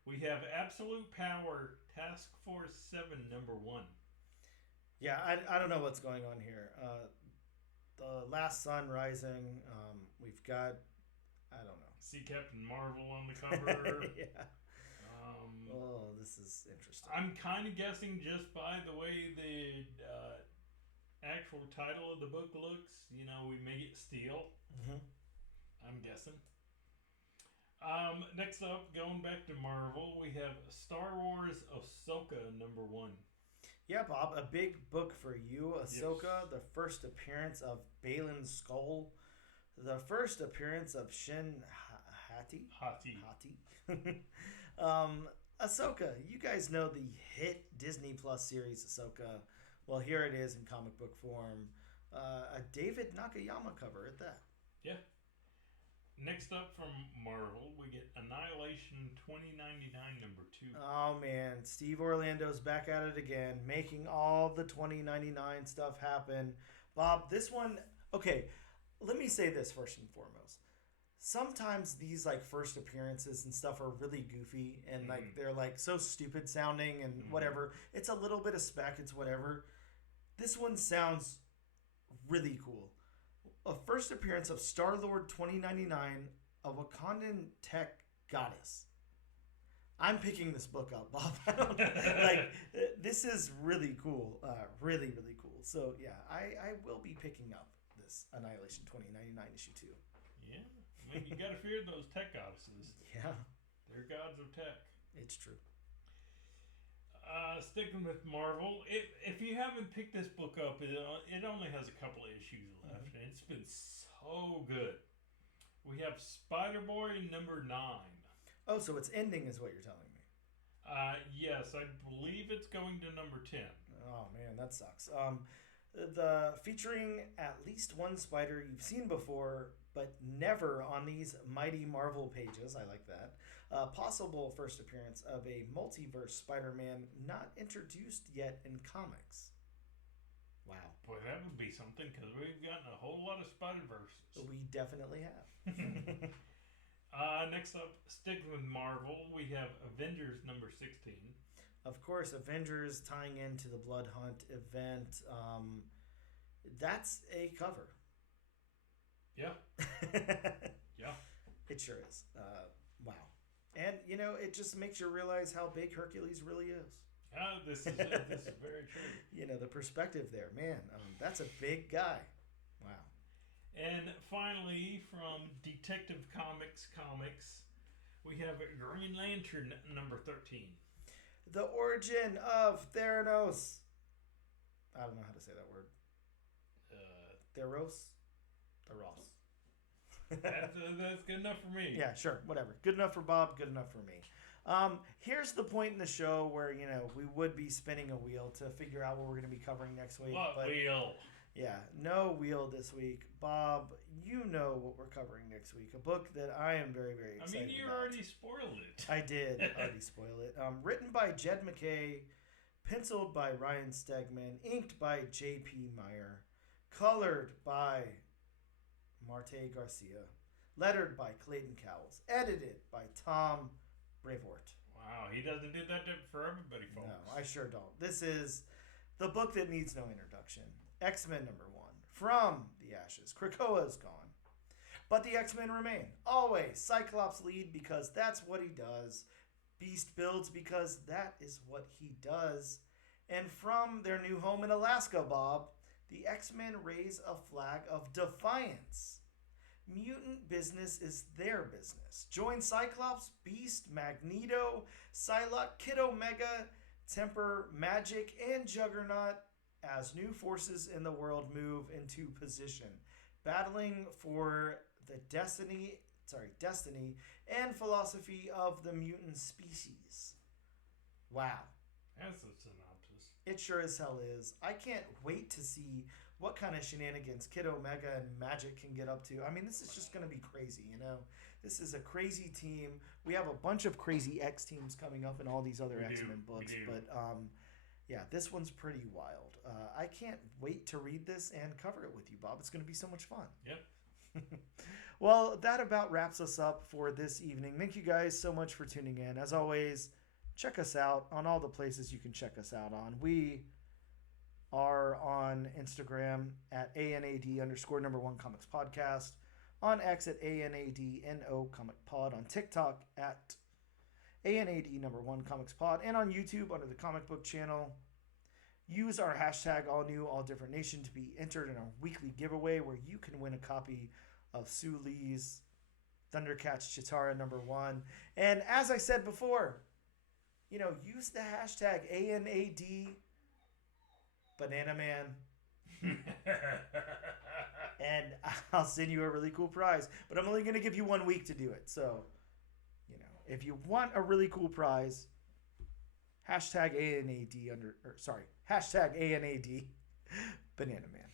we have Absolute Power Task Force 7 #1. Yeah, I don't know what's going on here. The Last Sun Rising, we've got, I don't know. See Captain Marvel on the cover. Yeah. This is interesting. I'm kind of guessing just by the way the actual title of the book looks, we may get Steel. I'm guessing. Next up, going back to Marvel, we have Star Wars Ahsoka #1. Yeah, Bob, a big book for you. Ahsoka, Yes. the first appearance of Balin's Skull, the first appearance of Shin Hati. Hati. Hati. um, Ahsoka, you guys know the hit Disney Plus series Ahsoka. Well, here it is in comic book form. A David Nakayama cover at that. Yeah. Next up from Marvel, we get Annihilation 2099 number 2. Oh man, Steve Orlando's back at it again, making all the 2099 stuff happen. Bob, this one, okay, let me say this first and foremost. Sometimes these like first appearances and stuff are really goofy and like they're like so stupid sounding and whatever. It's a little bit of spec, it's whatever. This one sounds really cool. A first appearance of Star-Lord 2099, a Wakandan tech goddess. I'm picking this book up, Bob. This is really cool. Really, really cool. So, yeah, I will be picking up this Annihilation 2099 issue 2. Yeah. I mean, you gotta fear those tech goddesses. Yeah. They're gods of tech. It's true. Sticking with Marvel, if you haven't picked this book up, it only has a couple of issues left, and it's been so good. We have Spider-Boy number 9. Oh, so it's ending is what you're telling me. Yes, I believe it's going to number 10. Oh man, that sucks. The featuring at least one spider you've seen before, but never on these mighty Marvel pages. I like that. Possible first appearance of a multiverse Spider-Man not introduced yet in comics. Wow. Boy, that would be something because we've gotten a whole lot of Spider-Verses. We definitely have. Next up, sticking with Marvel, we have Avengers number 16. Of course, Avengers tying into the Blood Hunt event. That's a cover. Yeah. Yeah. It sure is. Wow. And, you know, it just makes you realize how big Hercules really is. This is very true. You know, the perspective there. Man, that's a big guy. Wow. And finally, from Detective Comics, we have Green Lantern number 13. The origin of Theranos. I don't know how to say that word. Theros? That's good enough for me. Yeah, sure, whatever. Good enough for Bob, good enough for me. Here's the point in the show where, you know, we would be spinning a wheel to figure out what we're going to be covering next week. What wheel? Yeah, no wheel this week. Bob, you know what we're covering next week. A book that I am very, very excited about. I mean, you already spoiled it. I did already spoil it. Written by Jed McKay, penciled by Ryan Stegman, inked by J.P. Meyer, colored by Marte Garcia, lettered by Clayton Cowles, edited by Tom Brevoort. Wow, he doesn't do that for everybody, folks. No, I sure don't. This is the book that needs no introduction. X-Men number 1. From the ashes. Krakoa's gone. But the X-Men remain. Always. Cyclops lead because that's what he does. Beast builds because that is what he does. And from their new home in Alaska, Bob, the X-Men raise a flag of defiance. Mutant business is their business. Join Cyclops, Beast, Magneto, Psylocke, Kid Omega, Temper, Magic, and Juggernaut as new forces in the world move into position, battling for the destiny and philosophy of the mutant species. Wow. That's a synopsis. It sure as hell is. I can't wait to see what kind of shenanigans Kid Omega and Magic can get up to. I mean, this is just going to be crazy, you know? This is a crazy team. We have a bunch of crazy X teams coming up in all these other X-Men books. But, yeah, this one's pretty wild. I can't wait to read this and cover it with you, Bob. It's going to be so much fun. Yep. Well, that about wraps us up for this evening. Thank you guys so much for tuning in. As always, check us out on all the places you can check us out on. We are on Instagram at ANAD_1 Comics Podcast, on X at ANADNO Comic Pod, on TikTok at ANAD1 Comics Pod, and on YouTube under the Comic Book channel. Use our hashtag AllNewAllDifferentNation to be entered in our weekly giveaway where you can win a copy of Soo Lee's Thundercats Cheetara #1. And as I said before, you know, use the hashtag Banana Man. And I'll send you a really cool prize. But I'm only going to give you 1 week to do it. So, if you want a really cool prize, hashtag hashtag ANAD Banana Man.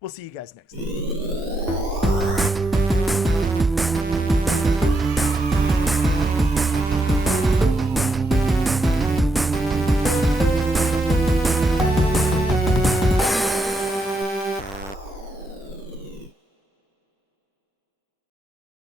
We'll see you guys next time.